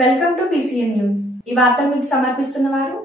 Welcome to PCN news. ఈ వార్తలు మీకు సమర్పిస్తున్నవారు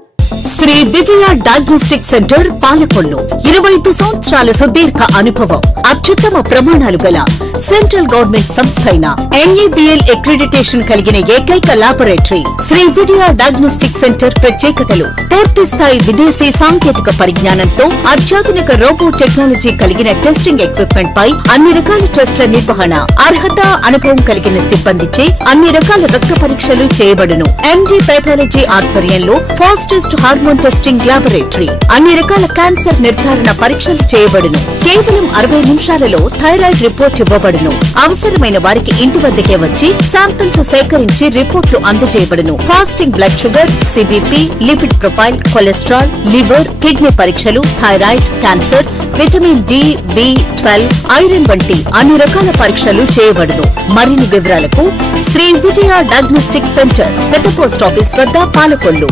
శ్రీ విజయ డయాగ్నోస్టిక్ సెంటర్ పాలకొల్లు. 25 సంవత్సరాల సుదీర్ఘ అనుభవం, అత్యుత్తమ ప్రమాణాలు గల సెంట్రల్ గవర్నమెంట్ సంస్థ అయిన NABL అక్రిడిటేషన్ కలిగిన ఏకైక laboratory Shri Vijaya diagnostic centre. ప్రత్యేకతలు: పూర్తి స్థాయి విదేశీ సాంకేతిక పరిజ్ఞానంతో అత్యాధునిక రోబో టెక్నాలజీ కలిగిన టెస్టింగ్ ఎక్విప్మెంట్ పై అన్ని రకాల టెస్టుల నిర్వహణ, అర్హత, అనుభవం కలిగిన సిబ్బందిచే అన్ని రకాల రక్త పరీక్షలు చేయబడును. MD పైథాలజీ ఆధ్వర్యంలో ఫాస్టెస్ట్ హార్మోన్ టెస్టింగ్ లాబొరేటరీ, అన్ని రకాల క్యాన్సర్ నిర్ధారణ పరీక్షలు చేయబడును. కేవలం 60 నిమిషాలలో థైరాయిడ్ రిపోర్ట్ ఇవ్వబడును. అవసరమైన వారికి ఇంటి వద్దకే వచ్చి శాంపిల్స్ సేకరించి రిపోర్టులు అందజేయబడును. Fasting blood sugar, CBP, lipid profile, cholesterol, liver, kidney పరీక్షలు, thyroid, cancer, vitamin D, B12, iron వంటి అన్ని రకాల పరీక్షలు చేయబడును. మరిన్ని వివరాలకు శ్రీ విజయ డయాగ్నోస్టిక్ సెంటర్, పెద్ద పోస్ట్ ఆఫీస్ వద్ద, పాలకొల్లు.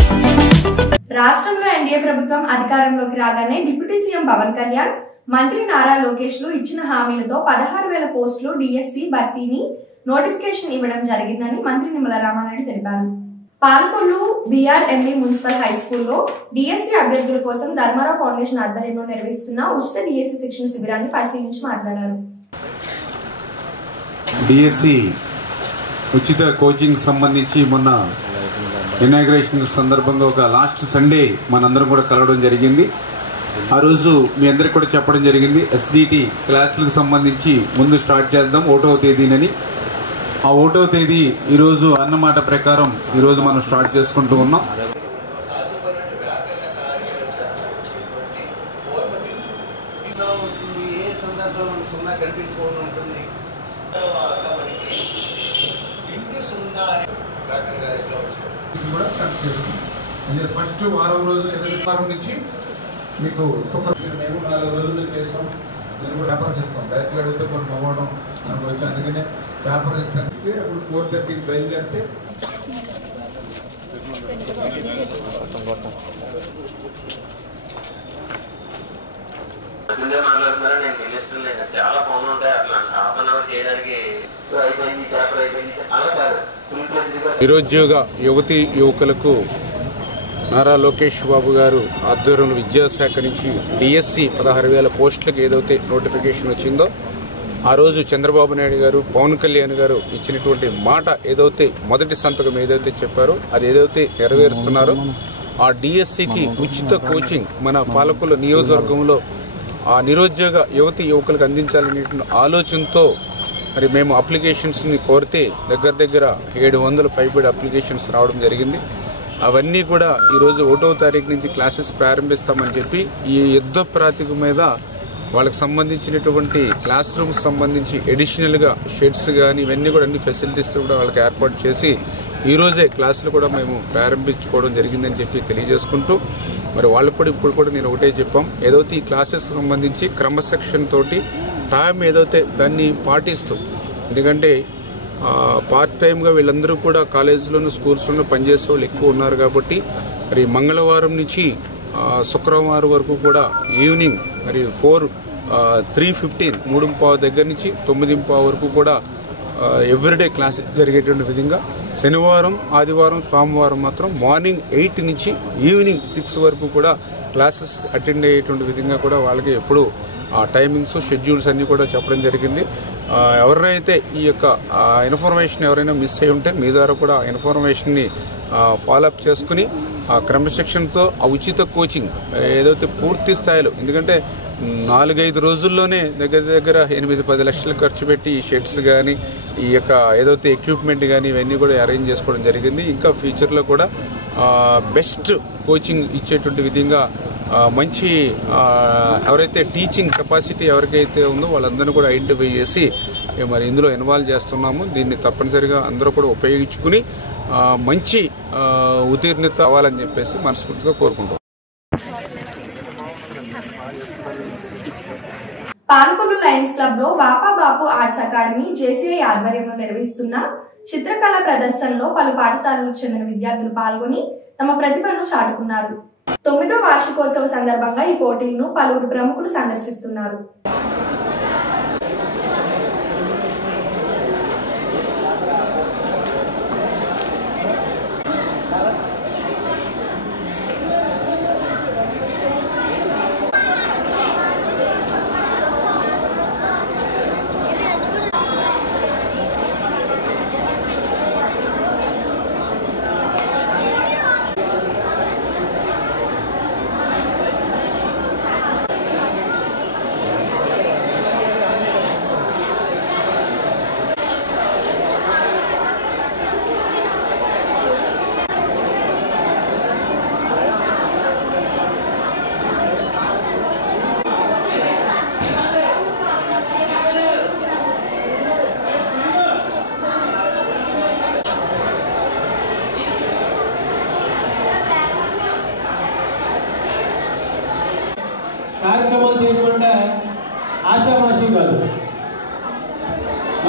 రాష్ట్రంలో NDA ప్రభుత్వం అధికారంలోకి రాగానే డిప్యూటీ సీఎం పవన్ కళ్యాణ్, మంత్రి నారా లోకేష్ లు ఇచ్చిన హామీలతో 16,000 పోస్టులు DSC భర్తీని నోటిఫికేషన్ ఇవ్వడం జరిగిందని మంత్రి నిమ్మల రామానాయుడు తెలిపారు. పాలకొల్లు BRME మున్సిపల్ హైస్కూల్లో DSC అభ్యర్థుల కోసం ధర్మారావు ఫౌండేషన్ ఆధ్వర్యంలో నిర్వహిస్తున్న ఉచిత DSC శిక్షణ శిబిరాన్ని పరిశీలించి మాట్లాడారు. DSC ఉచిత కోచింగ్ సంబంధించి మొన్న ఇనాగ్రేషన్ సందర్భంగా ఒక లాస్ట్ సండే మనందరం కూడా కలవడం జరిగింది. ఆ రోజు మీ అందరికి కూడా చెప్పడం జరిగింది, SDT క్లాసులకు సంబంధించి ముందు స్టార్ట్ చేద్దాం 1వ తేదీనని. ఆ 1వ తేదీ ఈరోజు అన్నమాట ప్రకారం ఈరోజు మనం స్టార్ట్ చేసుకుంటూ ఉన్నాం. ఫస్ట్ వారం రోజులు వారం నుంచి మీకు మేము 4 రోజులు చేస్తాం. నేను కూడా పేపర్స్ ఇస్తాం, డైరెక్ట్గా అడిగితే కొన్ని పోవడం అనుకోవచ్చు. అందుకనే పేపర్ ఇస్తాను. అప్పుడు 4:30కి బయలుదేరితే మాట్లాడుతున్నారా? నేను మినిస్టర్ లేదు, చాలా పనులు ఉంటాయి. అసలు హాఫ్ అన్ అవర్ చేయడానికి అయిపోయింది, చేపలు అయిపోయింది, అలా కాదు. నిరుద్యోగ యువతి యువకులకు నారా లోకేష్ బాబు గారు ఆధ్వర్యంలో విద్యాశాఖ నుంచి DSC 16,000 పోస్టులకు ఏదైతే నోటిఫికేషన్ వచ్చిందో, ఆ రోజు చంద్రబాబు నాయుడు గారు, పవన్ కళ్యాణ్ గారు ఇచ్చినటువంటి మాట ఏదైతే మొదటి సంతకం ఏదైతే చెప్పారో అది ఏదైతే నెరవేరుస్తున్నారో, ఆ DSCకి ఉచిత కోచింగ్ మన పాలకొల్లు నియోజకవర్గంలో ఆ నిరుద్యోగ యువతి యువకులకు అందించాలనే ఆలోచనతో మరి మేము అప్లికేషన్స్ని కోరితే దగ్గర 700 పైబడి అప్లికేషన్స్ రావడం జరిగింది. అవన్నీ కూడా ఈరోజు 1వ తారీఖు నుంచి క్లాసెస్ ప్రారంభిస్తామని చెప్పి ఈ యుద్ధ ప్రాతిపదిక మీద వాళ్ళకి సంబంధించినటువంటి క్లాస్ రూమ్స్ సంబంధించి అడిషనల్గా షెడ్స్ కానీ ఇవన్నీ కూడా అన్ని ఫెసిలిటీస్ కూడా వాళ్ళకి ఏర్పాటు చేసి ఈరోజే క్లాసులు కూడా మేము ప్రారంభించుకోవడం జరిగిందని చెప్పి తెలియజేసుకుంటూ, మరి వాళ్ళకు కూడా ఇప్పుడు కూడా నేను ఒకటే చెప్పాం, ఏదైతే ఈ క్లాసెస్కి సంబంధించి క్రమశిక్షణ తోటి టైం ఏదైతే దాన్ని పాటిస్తూ, ఎందుకంటే పార్ట్ టైమ్గా వీళ్ళందరూ కూడా కాలేజీలోనూ స్కూల్స్లోనూ పనిచేసే వాళ్ళు ఎక్కువ ఉన్నారు కాబట్టి మరి మంగళవారం నుంచి శుక్రవారం వరకు కూడా ఈవినింగ్ మరి 3:15 3:15 దగ్గర నుంచి 9:15 వరకు కూడా ఎవ్రీడే క్లాసెస్ జరిగేటువంటి విధంగా శనివారం, ఆదివారం, సోమవారం మాత్రం మార్నింగ్ 8 నుంచి ఈవినింగ్ 6 వరకు కూడా క్లాసెస్ అటెండ్ అయ్యేటువంటి విధంగా కూడా వాళ్ళకి ఎప్పుడు ఆ టైమింగ్స్, షెడ్యూల్స్ అన్నీ కూడా చెప్పడం జరిగింది. ఎవరైతే ఈ యొక్క ఇన్ఫర్మేషన్ ఎవరైనా మిస్ అయి ఉంటే మీ ద్వారా కూడా ఇన్ఫర్మేషన్ని ఫాలోఅప్ చేసుకుని ఆ క్రమశిక్షణతో ఆ ఉచిత కోచింగ్ ఏదైతే పూర్తి స్థాయిలో, ఎందుకంటే 4-5 రోజుల్లోనే దగ్గర 8-10 లక్షలు ఖర్చు పెట్టి ఈ షెడ్స్ కానీ ఈ యొక్క ఏదైతే ఎక్విప్మెంట్ కానీ ఇవన్నీ కూడా అరేంజ్ చేసుకోవడం జరిగింది. ఇంకా ఫ్యూచర్లో కూడా బెస్ట్ కోచింగ్ ఇచ్చేటువంటి విధంగా మంచి ఎవరైతే టీచింగ్ కెపాసిటీ ఎవరికైతే ఉందో వాళ్ళందరినీ కూడా ఐడెంటిఫై చేసి మరి ఇందులో ఇన్వాల్వ్ చేస్తున్నాము. దీన్ని తప్పనిసరిగా అందరూ కూడా ఉపయోగించుకుని మంచి ఉత్తీర్ణత అవ్వాలని చెప్పేసి మనస్ఫూర్తిగా కోరుకుంటాం. పాలకొల్లు లయన్స్ క్లబ్ లో వాపా బాపు ఆర్ట్స్ అకాడమీ JCI ఆధ్వర్యంలో నిర్వహిస్తున్న చిత్రకళ ప్రదర్శనలో పలు పాఠశాలలకు చెందిన విద్యార్థులు పాల్గొని తమ ప్రతిభను చాటుకున్నారు. 9వ వార్షికోత్సవ సందర్భంగా ఈ పోటీలను పలువురు ప్రముఖులు సందర్శిస్తున్నారు.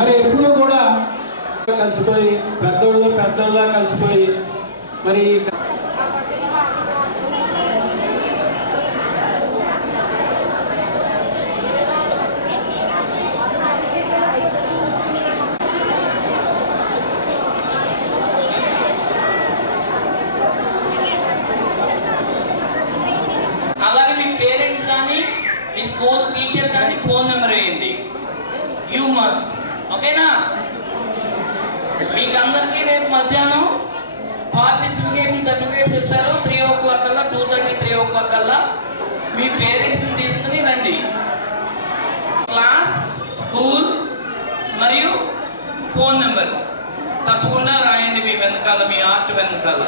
మరి ఎప్పుడు కూడా కలిసిపోయి పెద్దోళ్ళ కలిసిపోయి మరి అలాగే మీ పేరెంట్స్ కానీ మీ స్కూల్ టీచర్ కానీ ఫోన్ నెంబర్ వేయండి. You must. ఓకేనా? మీకు అందరికీ రేపు మధ్యాహ్నం పార్టిసిపేషన్ సర్టిఫికేట్స్ ఇస్తారు. 3 o'clock కల్లా 2:30 3 o'clock కల్లా మీ పేరెంట్స్ని తీసుకుని రండి. క్లాస్, స్కూల్ మరియు ఫోన్ నెంబర్ తప్పకుండా రాయండి మీ వెనకాల, మీ ఆర్ట్ వెనకాల.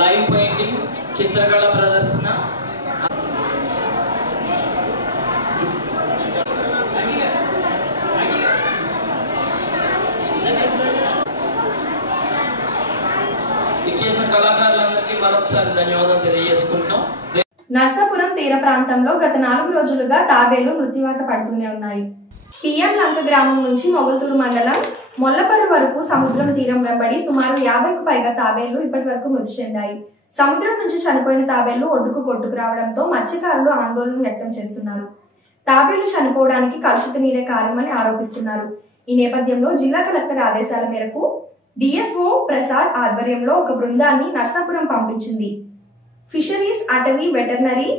లైవ్ పెయింటింగ్, చిత్రకళ ప్రదర్శన, ఇచ్చేసిన కళాకారులందరికీ మరొకసారి ధన్యవాదాలు తెలియజేసుకుంటున్నాం. నర్సాపురం తీర ప్రాంతంలో గత 4 రోజులుగా తాబేళ్లు మృత్యువాత పడుతూనే ఉన్నాయి. పిఎం లంక గ్రామం నుంచి మొగల్తూరు మండలం మొల్లపర్రు వరకు సముద్రం తీరం వెంబడి సుమారు 50కు పైగా తాబేళ్లు ఇప్పటి వరకు మృతి చెందాయి. సముద్రం నుంచి చనిపోయిన తాబేళ్లు ఒడ్డుకు కొట్టుకు రావడంతో మత్స్యకారులు ఆందోళన వ్యక్తం చేస్తున్నారు. తాబేళ్లు చనిపోవడానికి కలుషిత నీరే కారణమని ఆరోపిస్తున్నారు. ఈ నేపథ్యంలో జిల్లా కలెక్టర్ ఆదేశాల మేరకు డిఎఫ్ఓ ప్రసాద్ ఆధ్వర్యంలో ఒక బృందాన్ని నర్సాపురం పంపించింది. ఫిషరీస్, అటవీ, వెటర్నరీ,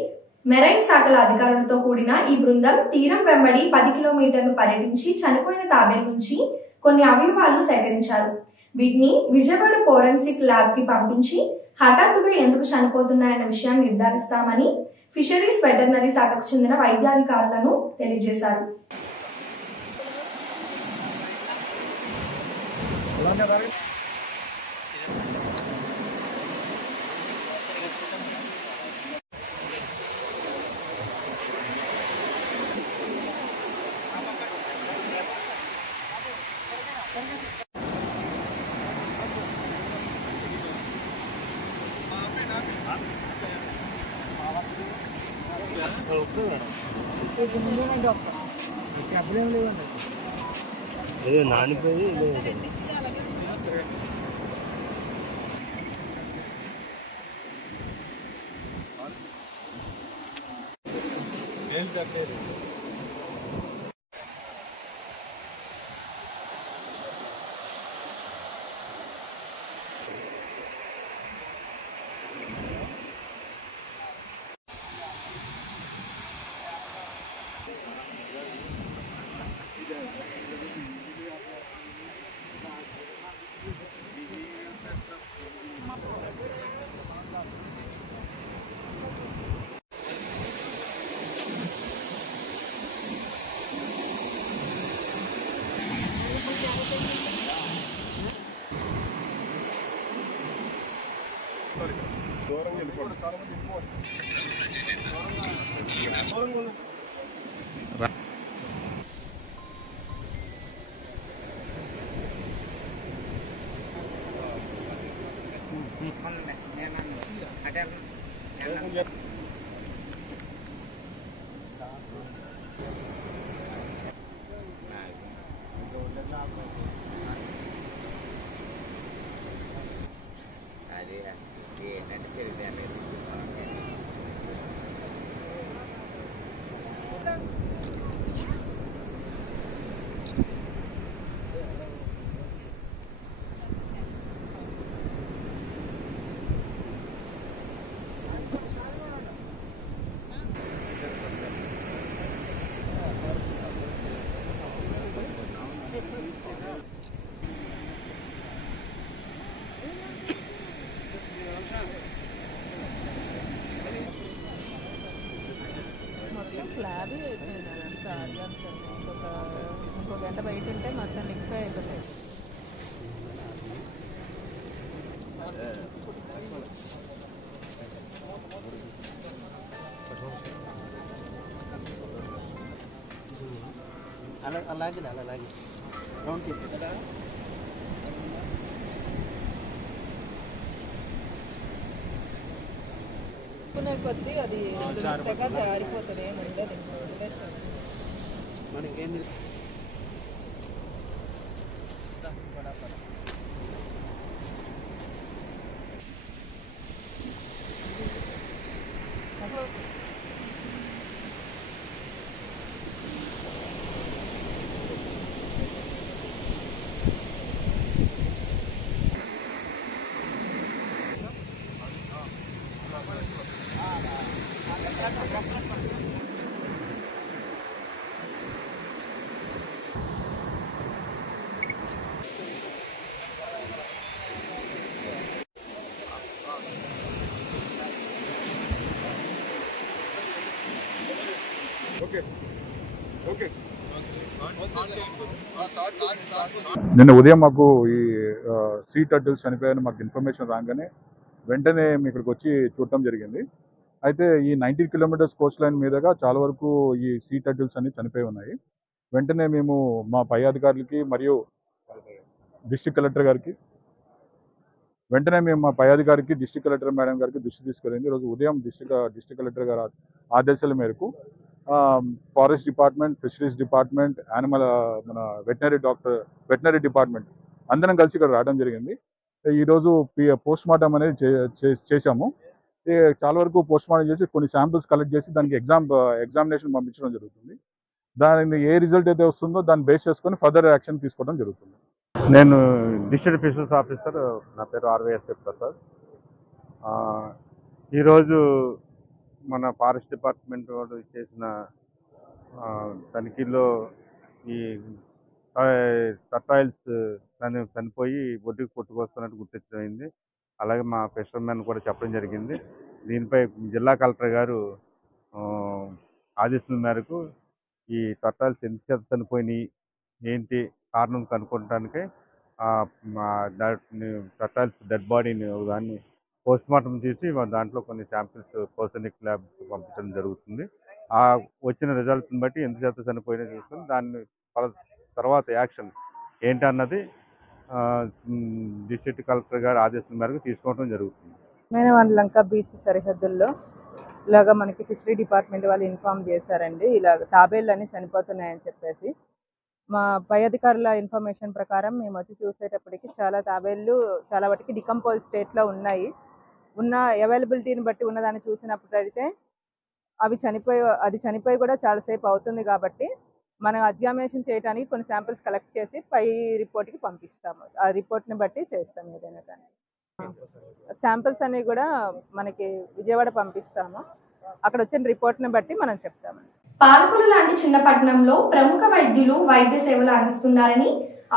మెరైన్ శాఖల అధికారులతో కూడిన ఈ బృందం తీరం వెంబడి 10 కిలోమీటర్లు పర్యటించి చనిపోయిన తాబేళ్ల నుంచి కొన్ని అవయవాలను సేకరించారు. వీటిని విజయవాడ ఫోరెన్సిక్ ల్యాబ్ కి పంపించి హఠాత్తుగా ఎందుకు చనిపోతున్నాయన్న విషయాన్ని నిర్ధారిస్తామని ఫిషరీస్, వెటర్నరీ శాఖకు చెందిన వైద్యాధికారులను తెలియజేశారు. నానిపోయి స్లాబ్ అయిపోయింది అదంతా అడ్వాన్స్ ఇంకో గంట బయట ఉంటే మొత్తం లిక్స్ అయిపోతాయి. అలాగే రౌండ్ కొద్ది అది తెగ జారిపోతుంది ఏముండదు మనకేం నిన్న ఉదయం మాకు ఈ సీ టర్టిల్స్ చనిపోయాయని మాకు ఇన్ఫర్మేషన్ రాగానే వెంటనే మేము ఇక్కడికి వచ్చి చూడటం జరిగింది. అయితే ఈ 19 కిలోమీటర్స్ కోస్ట్ లైన్ మీదుగా చాలా వరకు ఈ సీ టర్టిల్స్ అన్ని చనిపోయి ఉన్నాయి. వెంటనే మేము మా పై అధికారులకి మరియు డిస్ట్రిక్ట్ కలెక్టర్ గారికి డిస్ట్రిక్ట్ కలెక్టర్ మేడం గారికి దృష్టి తీసుకెళ్ళింది. ఈరోజు ఉదయం డిస్ట్రిక్ట్ కలెక్టర్ గారి ఆదేశాల మేరకు ఫారెస్ట్ డిపార్ట్మెంట్, ఫిషరీస్ డిపార్ట్మెంట్, మన వెటనరీ డిపార్ట్మెంట్ అందరం కలిసి ఇక్కడ రావడం జరిగింది. ఈరోజు పోస్ట్ మార్టం అనేది చేశాము. చాలా వరకు పోస్ట్ మార్టం చేసి కొన్ని శాంపిల్స్ కలెక్ట్ చేసి దానికి ఎగ్జామినేషన్ పంపించడం జరుగుతుంది. దాని ఏ రిజల్ట్ అయితే వస్తుందో దాన్ని బేస్ చేసుకొని ఫర్దర్ యాక్షన్ తీసుకోవడం జరుగుతుంది. నేను డిస్ట్రిక్ట్ ఫిషరీస్ ఆఫీసర్, నా పేరు ఆర్వైఎస్ఎఫ్ ప్రసాద్. ఈరోజు మన ఫారెస్ట్ డిపార్ట్మెంట్ వాడు చేసిన తనిఖీల్లో ఈ టర్టాయిల్స్ చనిపోయి ఒడ్డుకు కొట్టుకొస్తున్నట్టు గుర్తించమైంది. అలాగే మా ఫిషర్మెన్ కూడా చెప్పడం జరిగింది. దీనిపై జిల్లా కలెక్టర్ గారు ఆదేశాల మేరకు ఈ టర్టాయిల్స్ ఎంత చనిపోయినాయి ఏంటి కారణం కనుక్కోవడానికి టర్టాయిల్స్ డెడ్ బాడీని దాన్ని పోస్ట్ మార్టం చేసి దాంట్లో కొన్ని శాంపిల్స్ ఫోరెన్సిక్ ల్యాబ్ పంపించడం జరుగుతుంది. ఆ వచ్చిన రిజల్ట్ని బట్టి ఎంత చేత చనిపోయినా చూసుకొని దాన్ని తర్వాత యాక్షన్ ఏంటన్నది డిస్ట్రిక్ట్ కలెక్టర్ గారి ఆదేశాల మేరకు తీసుకోవడం జరుగుతుంది. లంక బీచ్ సరిహద్దుల్లో ఇలాగ మనకి ఫిషరీ డిపార్ట్మెంట్ వాళ్ళు ఇన్ఫార్మ్ చేశారండి. ఇలాగ తాబేళ్ళు అన్నీ చనిపోతున్నాయని చెప్పేసి మా పై అధికారుల ఇన్ఫర్మేషన్ ప్రకారం మేము వచ్చి చూసేటప్పటికి చాలా తాబేళ్ళు చాలా వాటికి డికంపోజ్ స్టేట్లో ఉన్నాయి. ఉన్న అవైలబిలిటీని బట్టి ఉన్నదాన్ని చూసినప్పుడు అయితే అది చనిపోయి కూడా చాలాసేపు అవుతుంది. కాబట్టి మనం ఎగ్జామినేషన్ చేయడానికి కొన్ని శాంపిల్స్ కలెక్ట్ చేసి పై రిపోర్ట్కి పంపిస్తాము. ఆ రిపోర్ట్ని బట్టి చేస్తాము. ఏదైనా కానీ శాంపిల్స్ అన్నీ కూడా మనకి విజయవాడ పంపిస్తాము. అక్కడ వచ్చిన రిపోర్ట్ని బట్టి మనం చెప్తామండి. పాలకొల్లు లాంటి చిన్న పట్టణంలో ప్రముఖ వైద్యులు వైద్య సేవలు అందిస్తున్నారని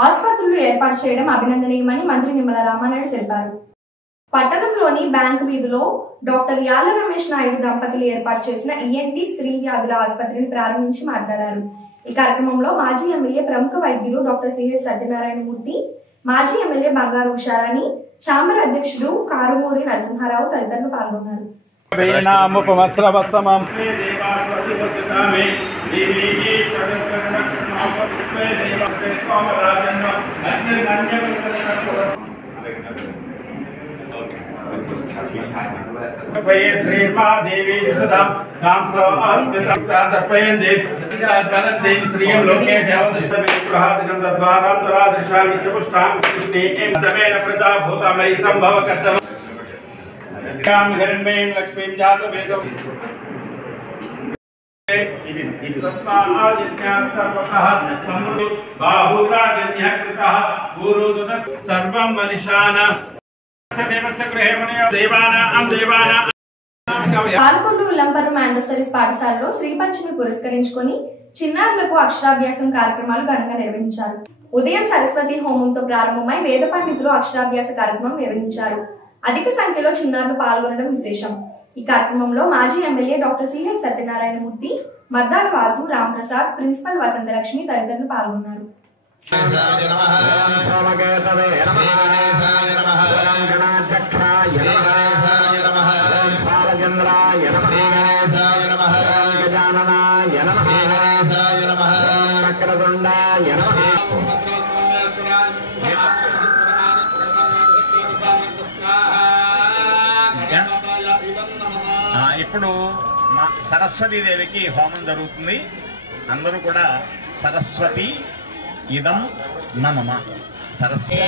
ఆసుపత్రులు ఏర్పాటు చేయడం అభినందనీయమని మంత్రి నిమ్మల రామానాయుడు తెలిపారు. పట్టణంలోని బ్యాంకు వీధిలో డాక్టర్ యాళ్ల రమేష్ నాయుడు దంపతులు ఏర్పాటు చేసిన ఈఎన్టీ స్త్రీ వ్యాధుల ఆసుపత్రిని ప్రారంభించి మాట్లాడారు. ఈ కార్యక్రమంలో మాజీ ఎమ్మెల్యే ప్రముఖ వైద్యులు డాక్టర్ సిహెచ్ సత్యనారాయణమూర్తి, మాజీ ఎమ్మెల్యే బంగారు ఉషారాణి, ఛాంబర్ అధ్యక్షుడు కారుమూరి నరసింహారావు తదితరులు పాల్గొన్నారు. పాలకొల్లు ఉల్లంపర్రు మాండోసరీస్ పాఠశాలలో శ్రీపంచమి పురస్కరించుకొని చిన్నారులకు అక్షరాభ్యాసం కార్యక్రమాలు ఘనంగా నిర్వహించారు. ఉదయం సరస్వతి హోమంతో ప్రారంభమై వేద పండితులు అక్షరాభ్యాస కార్యక్రమం నిర్వహించారు. అధిక సంఖ్యలో చిన్నారులు పాల్గొనడం విశేషం. ఈ కార్యక్రమంలో మాజీ MLA doctor CH Satyanarayanamurthy, Maddala Vasu, Ramprasad, principal Vasanthalakshmi తదితరులు పాల్గొన్నారు. చక్రతుండ ఇప్పుడు మా సరస్వతీదేవికి హోమం జరుగుతుంది. అందరూ కూడా సరస్వతి ఇదం నమమ సరస్వతి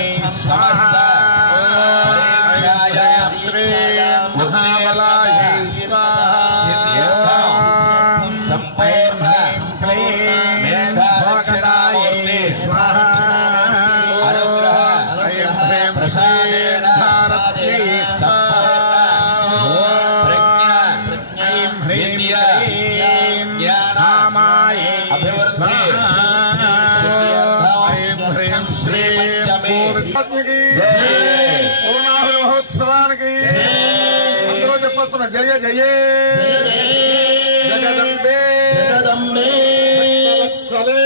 మహోత్సవానికి అందరూ చెప్పొస్తున్నా జయ జయ జగదంబే వత్సలే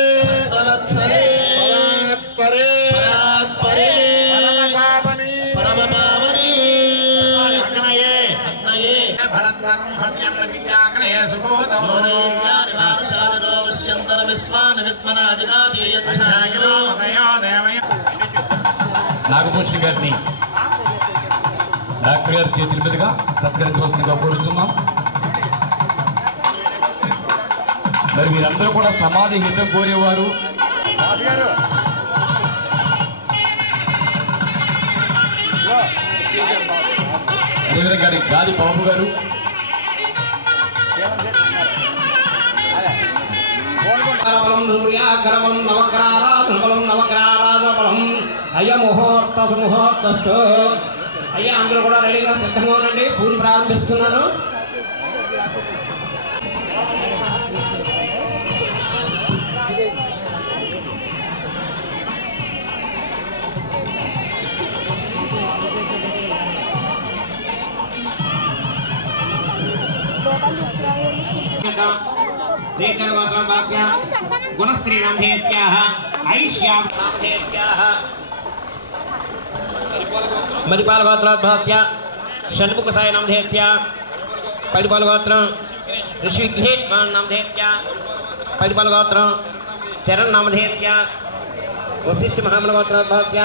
పరాత్పరే పరమపావని అగ్నయే భరద్వారం హత్యం విజ్ఞాగ్నయే సుబోధో నాగభూషణ్ గారిని డాక్టర్ గారి చేతుల మీదుగా సత్కరించవలసిందిగా కోరుతున్నాం. మరి వీరందరూ కూడా సమాజ హితం కోరేవారు. అదేవిధంగా గాలి బాబు గారు, అయ్యా అందరూ కూడా రెడీగా సిద్ధంగా ఉండండి. పూజ ప్రారంభిస్తున్నాను. గుణస్త్రీణం ధేత్యాః ఐష్యాం ధేత్యాః మరిపాలగోత్రోద్భవత్య షణ్ముఖసాయనం ధేత్య పడిపాలగోత్రం ఋషిఘ్నేత్మానం ధేత్య పడిపాలగోత్రం శరణ్నామధేత్య వశిష్ఠ మహామలగోత్రోద్భవత్య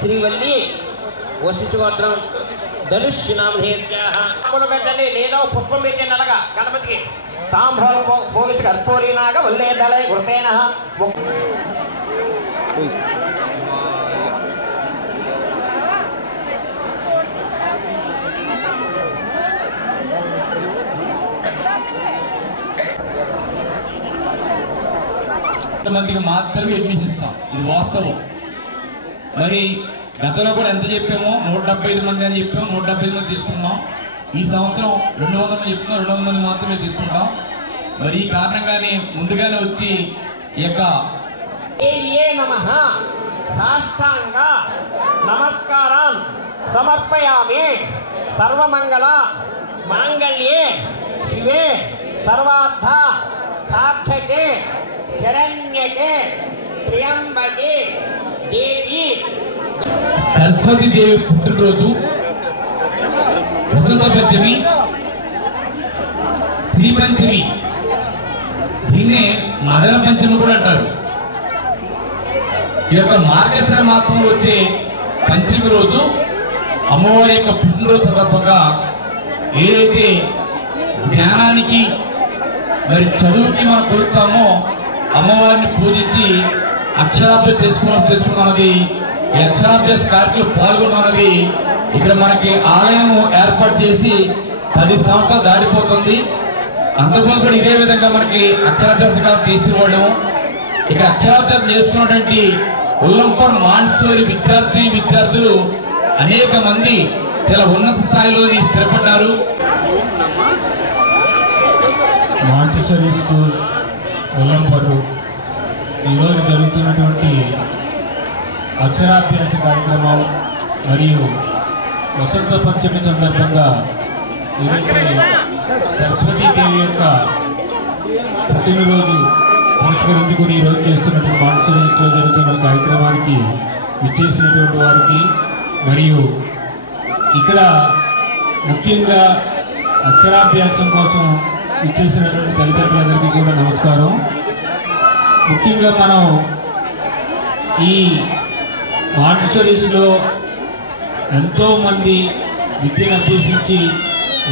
శ్రీవల్లి వశిష్ఠ గోత్రం ధనుష్నామధేత్య పెట్టండి. నేను పుష్పం పెట్టండి. అలాగా గణపతికి తాంభోళ పోగిసి కర్పూరీనాగ వల్లే దళ కృతేన మందికి మాత్రమే అడ్మిషన్ ఇస్తాం. ఇది వాస్తవం. మరి గతంలో కూడా ఎంత చెప్పామో 175 మంది అని చెప్పాము. 175 మంది తీసుకున్నాం. ఈ సంవత్సరం 200 మంది చెప్తున్నాం. 200 మంది మాత్రమే తీసుకుంటాం. మరి ఈ కారణంగానే ముందుగానే వచ్చి ఈ యొక్క సాష్టాంగ నమస్కారం సమర్పయామి. సర్వమంగళ మాంగళ్యే శివే సర్వార్థ సార్థకే శరణ్యకే త్ర్యంబకే దేవి. సరస్వతి దేవి పుట్టినరోజు వసంత పంచమి, శ్రీ పంచమి, దీన్నే మదన పంచమి కూడా అంటారు. ఈ యొక్క మార్గశిర మాసంలో వచ్చే పంచమి రోజు అమ్మవారి యొక్క పుట్టినరోజు సందర్భంగా ఏదైతే జ్ఞానానికి మరి చదువుకి మనం కొలుస్తామో అమ్మవారిని పూజించి అక్షరాభ్యాసం చేసుకున్నది. ఈ అక్షరాభ్యాస కార్యక్రమం పాల్గొన్నది. ఇక్కడ మనకి ఆలయం ఏర్పాటు చేసి 10 సంవత్సరాలు దాడిపోతుంది. అందులో కూడా ఇదే విధంగా మనకి అక్షరాభ్యాస తీసుకోవడము. ఇక అక్షరాభ్యాసం చేసుకున్నటువంటి ఉల్లంపూర్ మాంటేసోరీ విద్యార్థులు అనేక మంది చాలా ఉన్నత స్థాయిలో స్థిరపడ్డారు. మాంటేసోరీ స్కూల్ ఉల్లంపూర్ ఈరోజు జరుగుతున్నటువంటి అక్షరాభ్యాస కార్యక్రమం మరియు వసంత పంచమి సందర్భంగా ఏదైతే సరస్వతీదేవి యొక్క పుట్టినరోజు పురస్కరించుకుని ఈరోజు చేస్తున్నటువంటి మాంటేసోరీలో జరుగుతున్న కార్యక్రమానికి విచ్చేసినటువంటి వారికి మరియు ఇక్కడ ముఖ్యంగా అక్షరాభ్యాసం కోసం విచ్చేసినటువంటి తల్లిదండ్రులందరికీ కూడా నమస్కారం. ముఖ్యంగా మనం ఈ మాంటెసరీస్లో ఎంతో మంది విద్యను అభ్యసించి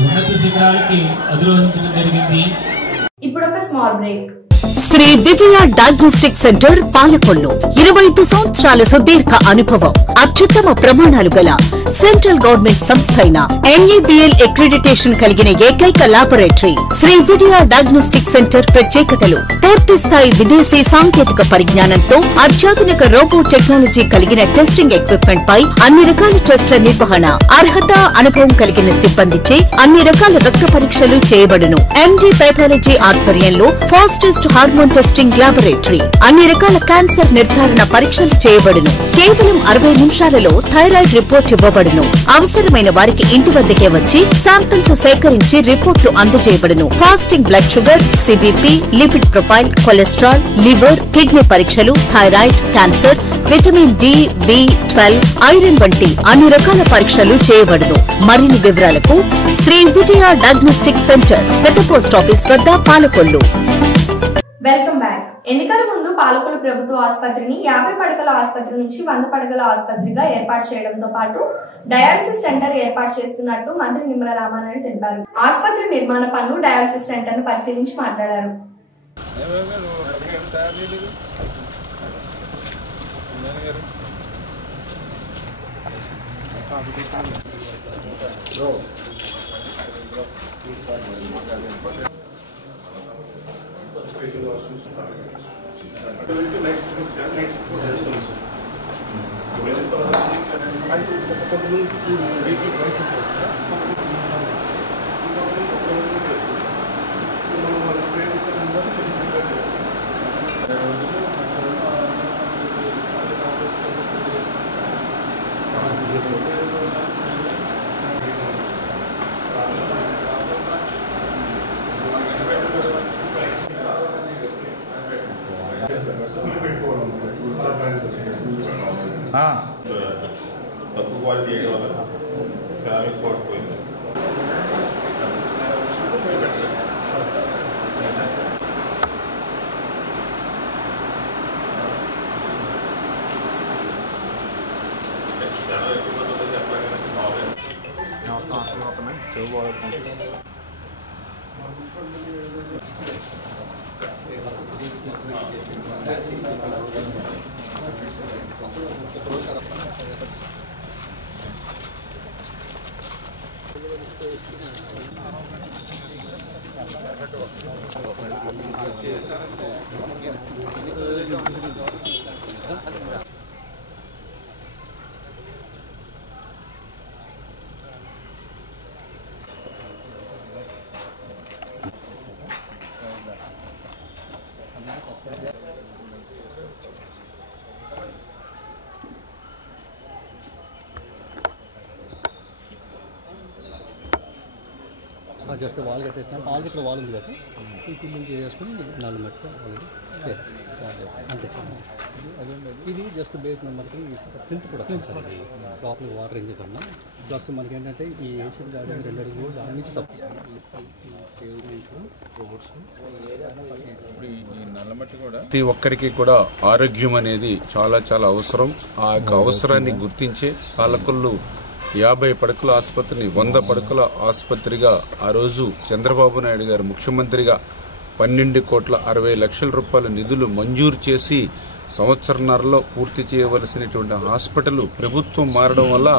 ఉన్నత శిఖరాలకి అధిరోహించడం జరిగింది. ఇప్పుడు ఒక small break. Shri Vijaya diagnostic centre Palakollu 25 సంవత్సరాల సుదీర్ఘ అనుభవం, అత్యుత్తమ ప్రమాణాలు గల సెంట్రల్ గవర్నమెంట్ సంస్థ అయిన NABL అక్రిడిటేషన్ కలిగిన ఏకైక laboratory Shri Vijaya diagnostic centre. ప్రత్యేకతలు: పూర్తి స్థాయి విదేశీ సాంకేతిక పరిజ్ఞానంతో అత్యాధునిక రోబో టెక్నాలజీ కలిగిన టెస్టింగ్ ఎక్విప్మెంట్ పై అన్ని రకాల టెస్టుల నిర్వహణ, అర్హత, అనుభవం కలిగిన సిబ్బందిచే అన్ని రకాల రక్త పరీక్షలు చేయబడును. MD పాథాలజీ ఆధ్వర్యంలో ఫాస్టెస్ట్ హార్మోన్ టెస్టింగ్ లాబొరేటరీ, అన్ని రకాల క్యాన్సర్ నిర్ధారణ పరీక్షలు చేయబడును. కేవలం 60 నిమిషాలలో థైరాయిడ్ రిపోర్ట్ ఇవ్వబడును. అవసరమైన వారికి ఇంటి వద్దకే వచ్చి శాంపిల్స్ సేకరించి రిపోర్టులు అందజేయబడును. Fasting blood sugar, CBP, lipid profile, cholesterol, liver, kidney పరీక్షలు, thyroid, cancer, vitamin D, B12, iron వంటి అన్ని రకాల పరీక్షలు చేయబడును. మరిన్ని వివరాలకు శ్రీ విజయ డయాగ్నోస్టిక్ సెంటర్, పెద్ద పోస్ట్ ఆఫీస్ వద్ద, పాలకొల్లు. Welcome back. ఎన్నికల ముందు పాలకొల్లు ప్రభుత్వ ఆసుపత్రిని 50 పడకల ఆసుపత్రి నుంచి 100 పడకల ఆసుపత్రిగా ఏర్పాటు చేయడంతో పాటు డయాలసిస్ సెంటర్ ఏర్పాటు చేస్తున్నట్టు మంత్రి నిమ్మల రామానాయుడు తెలిపారు. ఆసుపత్రి నిర్మాణ పనులు, డయాలసిస్ సెంటర్ ను పరిశీలించి మాట్లాడారు. తక్కువ క్వాలిటీ వేయడం వల్ల సెరామిక్ పోర్ట్స్ పోయింది. చాలా ఎక్కువ మంది చెప్పాలి జస్ట్ వాల్ కట్టేసిన ఆల్రెడీ ఇక్కడ వాల్ ఉంది కదా సార్, ఈ కింద చేసుకుని 4 మట్టుగా ఆల్రెడీ అంతే. ఇది జస్ట్ బేస్ నెంబర్కి ప్రింట్ ప్రొడక్షన్ సార్, ఇది లోపల వాటర్ ఇంజిన్ కన్నా ప్లస్ మనకి ఏంటంటే ఈ ఏషియన్ గార్డెన్ 2 అడుగులు దాని నుంచి ప్రతి ఒక్కరికి కూడా ఆరోగ్యం అనేది చాలా చాలా అవసరం. ఆ యొక్క అవసరాన్ని గుర్తించే పాలకొల్లు 50 పడకల ఆసుపత్రిని 100 పడకల ఆసుపత్రిగా ఆ రోజు చంద్రబాబు నాయుడు గారు ముఖ్యమంత్రిగా 12,60,00,000 రూపాయల నిధులు మంజూరు చేసి సంవత్సరన్నరలో పూర్తి చేయవలసినటువంటి హాస్పిటల్ ప్రభుత్వం మారడం వల్ల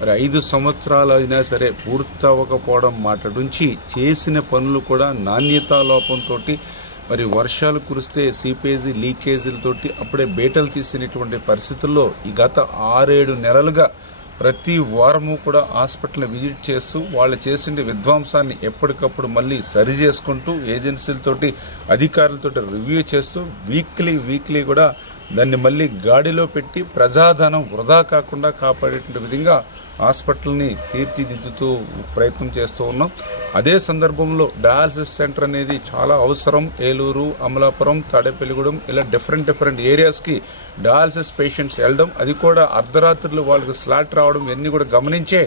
మరి 5 సంవత్సరాలు అయినా సరే పూర్తి అవ్వకపోవడం మాట నుంచి చేసిన పనులు కూడా నాణ్యతా లోపంతో మరి వర్షాలు కురిస్తే సీపేజీ లీకేజీలతోటి అప్పుడే బేటలు తీసినటువంటి పరిస్థితుల్లో ఈ గత 6-7 నెలలుగా ప్రతి వారము కూడా హాస్పిటల్ని విజిట్ చేస్తూ వాళ్ళు చేసిన విధ్వంసాన్ని ఎప్పటికప్పుడు మళ్ళీ సరి చేసుకుంటూ ఏజెన్సీలతోటి అధికారులతోటి రివ్యూ చేస్తూ వీక్లీ కూడా దాన్ని మళ్ళీ గాడిలో పెట్టి ప్రజాధనం వృధా కాకుండా కాపాడేటువంటి విధంగా హాస్పిటల్ని తీర్చిదిద్దుతూ ప్రయత్నం చేస్తూ ఉన్నాం. అదే సందర్భంలో డయాలసిస్ సెంటర్ అనేది చాలా అవసరం. ఏలూరు, అమలాపురం, తాడేపల్లిగూడెం ఇలా డిఫరెంట్ ఏరియాస్కి డయాలసిస్ పేషెంట్స్ వెళ్ళడం, అది కూడా అర్ధరాత్రులు వాళ్ళకి స్లాట్ రావడం, ఇవన్నీ కూడా గమనించే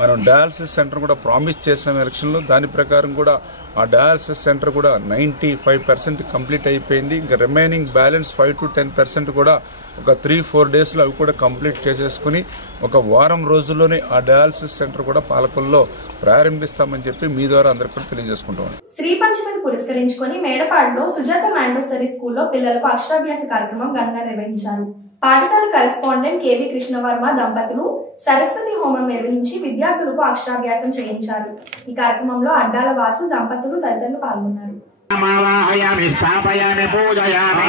మనం డయాలసిస్ సెంటర్ కూడా ప్రామిస్ చేసాం ఎలక్షన్లో. దాని ప్రకారం కూడా ఆ డయాలసిస్ సెంటర్ కూడా 95% కంప్లీట్ అయిపోయింది. ఇంకా రిమైనింగ్ బ్యాలెన్స్ 5 to 10% కూడా ఒక 3-4 డేస్లో అవి కూడా కంప్లీట్ చేసేసుకుని ఒక వారం రోజుల్లోనే ఆ డయాలసిస్ సెంటర్ కూడా పాలకొల్లో ప్రారంభిస్తామని చెప్పి మీ ద్వారా అందరికీ కూడా తెలియజేసుకుంటాం. శ్రీ పంచమిని పురస్కరించుకొని మేడపాడులో సుజాత మాండోసరీ స్కూల్లో పిల్లలకు అక్షరాభ్యాస కార్యక్రమం ఘనంగా నిర్వహించారు. పాఠశాల కరెస్పాండెంట్ కేవి కృష్ణవర్మ దంపతులు సరస్వతి హోమం నిర్వహించి విద్యార్థులకు అక్షరాభ్యాసం చేయించారు. ఈ కార్యక్రమంలో అడ్డాల వాసు దంపతులు తదితరులు పాల్గొన్నారు. మావాహయామి స్థాపయామి పూజయామి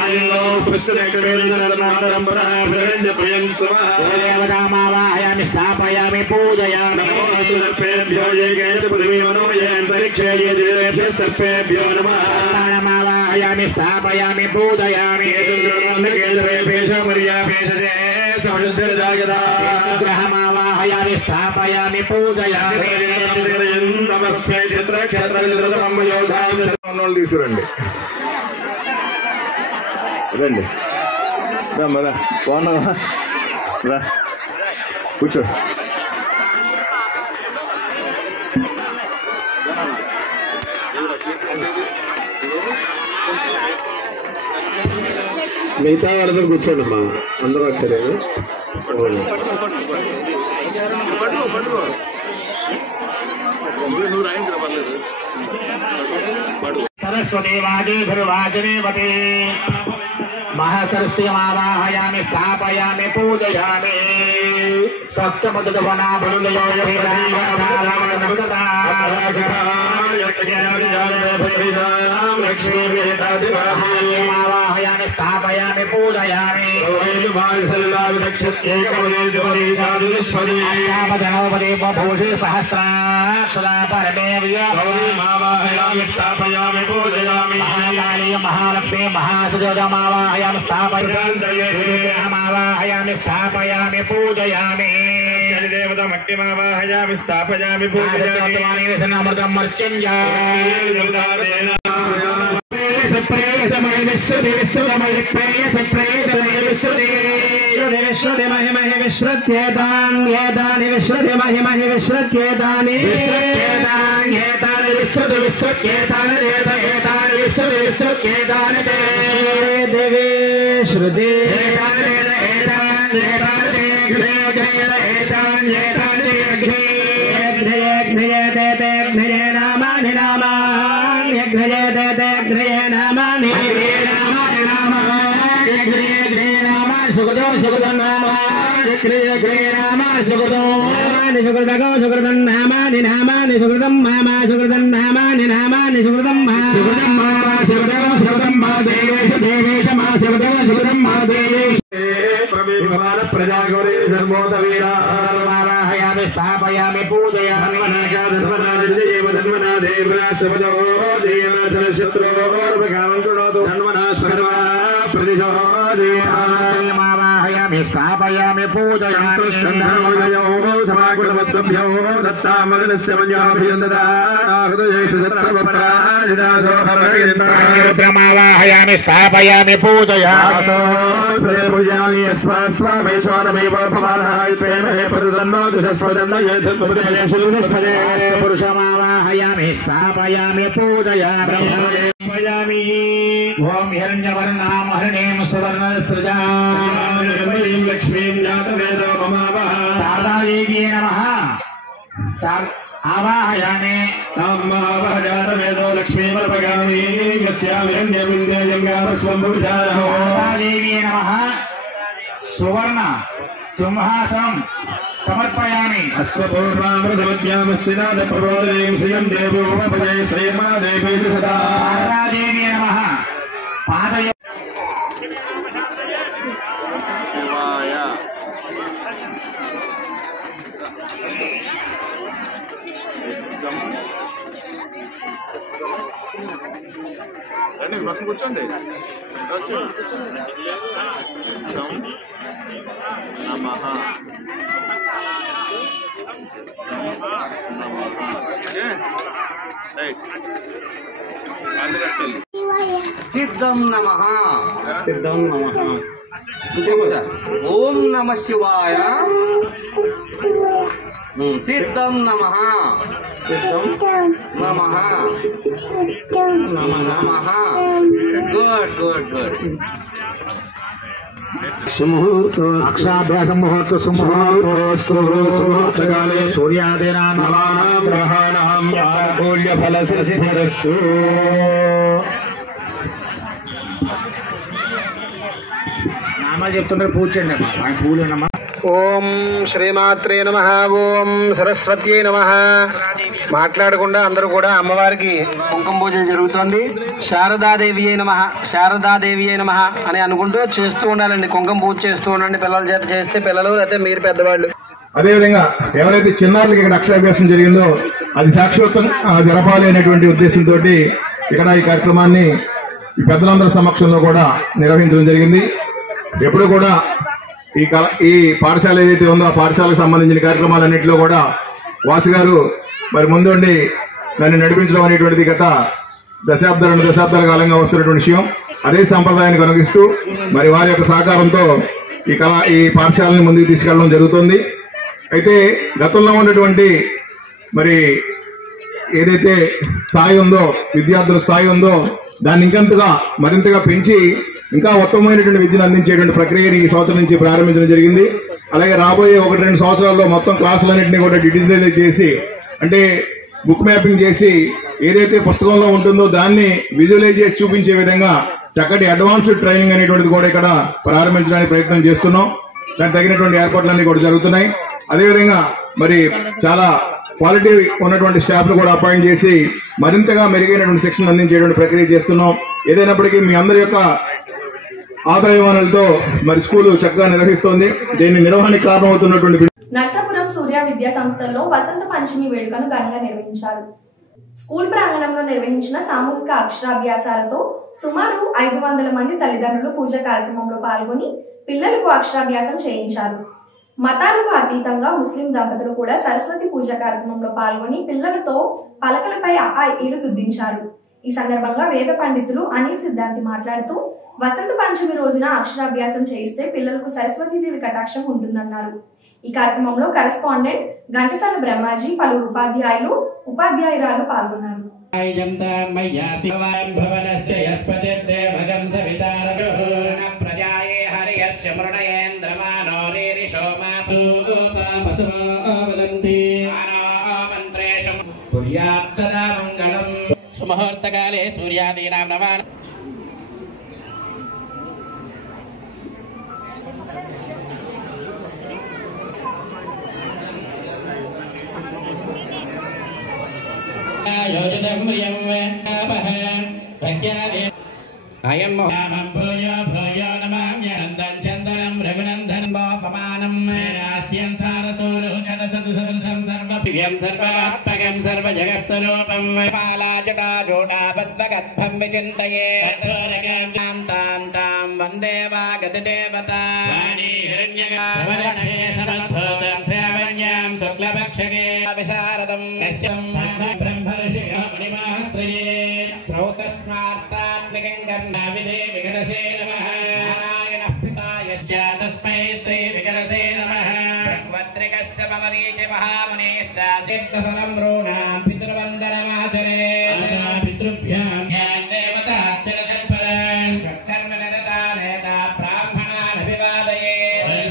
దేవతామావాహయామి స్థాపయామి పూజయామి మావాహయామి స్థాపయామి పూజయామి గ్రహమావాహయామి స్థాపయామి పూజయామి నమస్తే చిత్ర క్షేత్ర తీసుకురండి. రండి రా బాగున్నావా? రా కూర్చో. మిగతా వాళ్ళందరూ కూర్చోండి అమ్మా, అందరూ అక్కర్లేదు. सरस्वती वाजीभिर्वाचनेवती महासरस्वतीमावाहयामि स्थापयामि पूजयामि सप्तमदवना लक्ष्मीमावाहयामि स्थापयामि पूजयामि भूषि सहस्राक्षरा परमेव्यमावाहयामि स्थापयामि पूजयामि महाकाली महालक्ष्मी महासुजोदमावाहयामि स्थापयामि स्थापयामि पूजयामि देवतामग्निमावाहयामि स्थापयामि पूजयामि अमृतं मर्चञ्जय प्रेयसमय विश्वमय प्रेयसमय विश्वदे महिमहि विश्वत्येतानि विश्वदे महिमहि विश्वत्येतानि विश्वत्येतानि विश्वत्येतानि देवे श्रुते नामानि सुगतो सुगतं नामानि सुगतं नामानि सुगतं मामा सुगतं नामानि सुगतं मामा सुगतं मा देवेश मा सुगतं मा देवेश प्रजागौरी धर्मोदवीरावाहयामि स्थापयामि पूजयामि मावाहयामि स्थापयामि पूजयामि समाकुलवद्भ्यो दत्तामगनस्य मावाहयामि स्थापयामि पूजयामि स्वामेश्वरमेव पुरुषमावाहयामि स्थापयामि पूजयामि ओम हिरण्यवर्णां हरिणीं सुवर्णसृजां लक्ष्मीं जातवेदो ममावः शारदादेव्यै नमः आवाहयामि नमः जातवेदो लक्ष्मीमर्पयामि यस्यां हिरण्यविन्द्यजङ्गामस्वम्भुजानः शारदादेव्यै नमः सुवर्ण सिंहासनं समर्पयामि अश्वपूर्वामृतवद्यामस्तिनाद प्रबोधनीं श्रियं देवोपजय श्रीमादेवी सदा शारदादेव्यै नमः पादय शिवाय రండి పక్కన కూర్చోండి నమః सिद्धं नमः सिद्धं नमः ओम नमः शिवाय సిద్ధం నమః సిద్ధం నమః నమః. Good good good. అక్షాభ్యాస ముహూర్త సుముహూర్తకాలే సూర్యాదీనా నవానాం గ్రహాణాం ఆనుకూల్య ఫల సిద్ధిరస్తు. నామాలు చెప్తుంటారు, పూజ చేయండి అమ్మా. ఆయన పూలేనమ్మా. ఓం శ్రీమాత్రే నమః. ఓం సరస్వత్యై నమః. మాట్లాడకుండా అందరూ కూడా అమ్మవారికి కుంకుమ పూజ జరుగుతోంది. శారదాదేవి అయి నమః, శారదాదేవి అయి నమః అని అనుకుంటూ చేస్తూ ఉండాలండి. కుంకుమ పూజ చేస్తూ ఉండండి. పిల్లల చేత చేస్తే పిల్లలు, అయితే మీరు పెద్దవాళ్ళు. అదేవిధంగా ఎవరైతే చిన్నారులకి ఇక్కడ అక్షరాభ్యాసం జరిగిందో అది శాశ్వతం జరపాలి అనేటువంటి ఉద్దేశంతో ఇక్కడ ఈ కార్యక్రమాన్ని ఈ పెద్దలందరి సమక్షంలో కూడా నిర్వహించడం జరిగింది. ఎప్పుడు కూడా ఈ పాఠశాల ఏదైతే ఉందో ఆ పాఠశాలకు సంబంధించిన కార్యక్రమాలన్నింటిలో కూడా వాసు గారు మరి ముందుండి దాన్ని నడిపించడం అనేటువంటిది గత రెండు దశాబ్దాల కాలంగా వస్తున్నటువంటి విషయం. అదే సంప్రదాయాన్ని కొనగిస్తూ మరి వారి యొక్క సహకారంతో ఈ పాఠశాలని ముందుకు తీసుకెళ్లడం జరుగుతుంది. అయితే గతంలో ఉన్నటువంటి మరి ఏదైతే స్థాయి ఉందో, విద్యార్థుల స్థాయి ఉందో దాన్ని మరింతగా పెంచి ఇంకా ఉత్తమమైనటువంటి విద్యను అందించేటువంటి ప్రక్రియని ఈ సంవత్సరం నుంచి ప్రారంభించడం జరిగింది. అలాగే రాబోయే 1-2 సంవత్సరాల్లో మొత్తం క్లాసులన్నింటినీ కూడా డిజిటలైజ్ చేసి, అంటే బుక్ మ్యాపింగ్ చేసి ఏదైతే పుస్తకంలో ఉంటుందో దాన్ని విజువలైజ్ చేసి చూపించే విధంగా చక్కటి అడ్వాన్స్డ్ ట్రైనింగ్ అనేటువంటిది కూడా ఇక్కడ ప్రారంభించడానికి ప్రయత్నం చేస్తున్నాం. దానికి తగినటువంటి ఏర్పాట్లన్నీ కూడా జరుగుతున్నాయి. అదేవిధంగా మరి చాలా క్వాలిటీ ఉన్నటువంటి స్టాఫ్ ను కూడా అపాయింట్ చేసి మరింతగా మెరుగైనటువంటి శిక్షణ అందించేటువంటి ప్రక్రియ చేస్తున్నాం. ఏదైనప్పటికీ మీ అందరి యొక్క ఆదాయ వనరులతో మరి స్కూలు చక్కగా నిర్వహిస్తోంది. దీని నిర్వహణకు కారణమవుతున్నటువంటి నర్సాపురం సూర్య విద్యా సంస్థల్లో వసంత పంచమి వేడుకను ఘనంగా నిర్వహించారు. స్కూల్ ప్రాంగణంలో నిర్వహించిన సామూహిక అక్షరాభ్యాసాలతో సుమారు 500 మంది తల్లిదండ్రులు పూజ కార్యక్రమంలో పాల్గొని పిల్లలకు అక్షరాభ్యాసం చేయించారు. మతాలకు అతీతంగా ముస్లిం దంపతులు కూడా సరస్వతి పూజ కార్యక్రమంలో పాల్గొని పిల్లలతో పలకలపై ఈలు దుద్దించారు. ఈ సందర్భంగా వేద పండితులు అనిల్ సిద్ధాంతి మాట్లాడుతూ వసంత పంచమి రోజున అక్షరాభ్యాసం చేయిస్తే పిల్లలకు సరస్వతీదేవి కటాక్షం ఉంటుందన్నారు. ఈ కార్యక్రమంలో కరెస్పాండెంట్ ఘంటసాల బ్రహ్మాజీ, పలువురు ఉపాధ్యాయురాలు పాల్గొన్నారు. సుముహూర్తకాలే సూర్యాదీనాం నవానాం యోజితం ప్రియం వేపః భక్యాదే అయం మోహం భూయో భూయో నమామ్యనందం చందనం రఘునందనం బోపమానం రాష్ట్యం సారసూరుచన సదుసదృశం సర్వపివ్యం సర్వాత్మకం సర్వజగత్స్వరూపం పాలాజటాజోటాబద్ధగద్భం విచింతయే తాం తాం తాం వందే వాగతిదేవతా హిరణ్యగణే సమద్భూతం శ్రావణ్యాం శుక్లపక్షగే విశారదం బ్రహ్మర్షిమణిమాస్త్రయే శ్రౌతస్మార్తాత్మికం కర్ణావిధే వికటసే నమః నారాయణః పితాయశ్చ తస్మై శ్రీ వికటసే నమః భగవత్రికస్య పమరీచి మహామునేశ్చ చిత్తఫలం ఋణాం పితృవందనమాచరే పితృభ్యాం దేవతాక్షరశల్పరాన్ కర్మనిరతానేతా బ్రాహ్మణాన్ అభివాదయే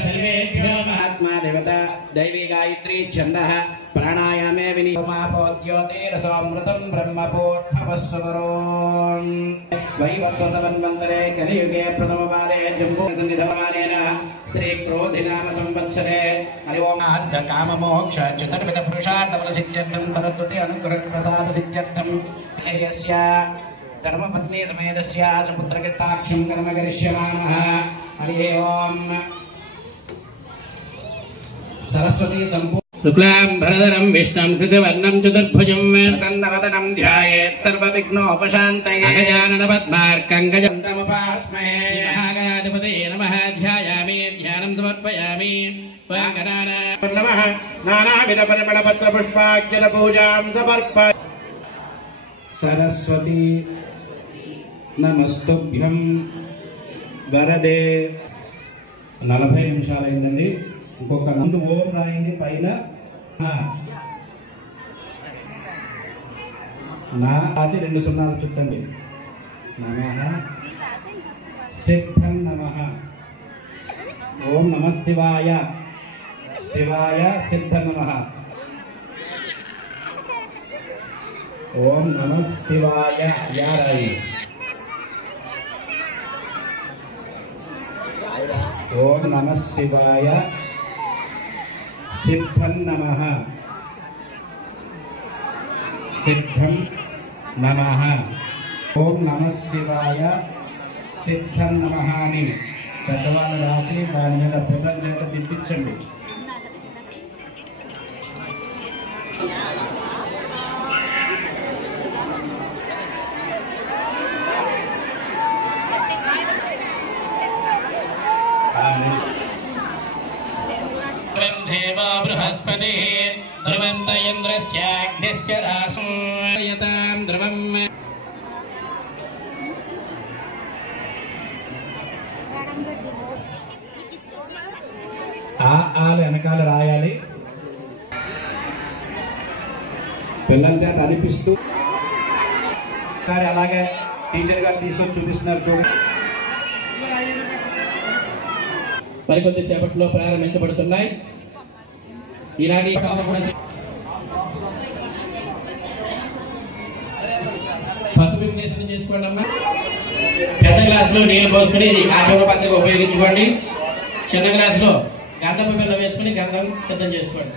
సర్వేభ్యో మహాత్మా దేవత దైవీ గాయత్రీ ఛందః ప్రాణాయామే వినియోమాపోద్యోతిరసోమృతం బ్రహ్మపోద్భవస్వరోన్ వైవస్వతమన్వంతరే కలియుగే ప్రథమపాదే జంబూసన్నిధమానేన శ్రీ క్రోధినామ సంవత్సరే హరి ఓం అర్ధ కామ మోక్ష చతుర్విధ పురుషార్థఫల సిద్ధ్యర్థం సరస్వతి అనుగ్రహ ప్రసాద సిద్ధ్యర్థం హరియస్య ధర్మపత్ని సమేతస్య సుపుత్రకృతాక్షం కర్మ కరిష్యమాణః హరి ఓం సరస్వతి సంపూ శుక్లాం భరధరం విష్ణుం శశివర్ణం చతుర్భుజం ప్రసన్నవదనం ధ్యాయేత్ సర్వవిఘ్నోపశాంతయే అగజానన పద్మార్కం గజంతముపాస్మహే మహాగణాధిపతయే నమః ధ్యాయామి ధ్యానం సమర్పయామి నమః నానావిధ పరిమళ పత్ర పుష్పాక్షర పూజాం సమర్పయామి. సరస్వతి నమస్తుభ్యం వరదే. 40 నిమిషాలు అయిందండి. ఇంకొక ముందు ఓం రాయండి, పైన నా రాసి 2 సున్నాలు చుట్టండి. నమః సిద్ధం నమః. ఓం నమః శివాయ. శివాయ సిద్ధం నమః. ఓం నమః శివాయ. యారాయి. ఓం నమః శివాయ. సిద్ధం నమః. సిద్ధం నమః. ఓం నమః శివాయ. సిద్ధం నమః అని పెద్దవాళ్ళు రాసి దాని మీద పిల్లల చేత తిప్పించండి. దేవా బృహస్పతి ధ్రువంత ఇంద్రస్యాగ్నిశ్చ రాసయతాం ధ్రువం. ఆలు వెనకాల రాయాలి. పిల్లల చేత అనిపిస్తూ అలాగే టీచర్ గారు తీసుకొని చూపిస్తున్నారు చూడండి. మరికొద్ది సేపట్లో ప్రారంభించబడుతున్నాయి. ఈనాటి పసుపు విశ్లేషణ చేసుకోండి అమ్మా. పెద్ద గ్లాసులో నీళ్లు పోసుకుని ఇది కాశవ పత్రిక ఉపయోగించుకోండి. చిన్న గ్లాసులో గంధపు పిల్ల వేసుకుని గంధం సిద్ధం చేసుకోండి.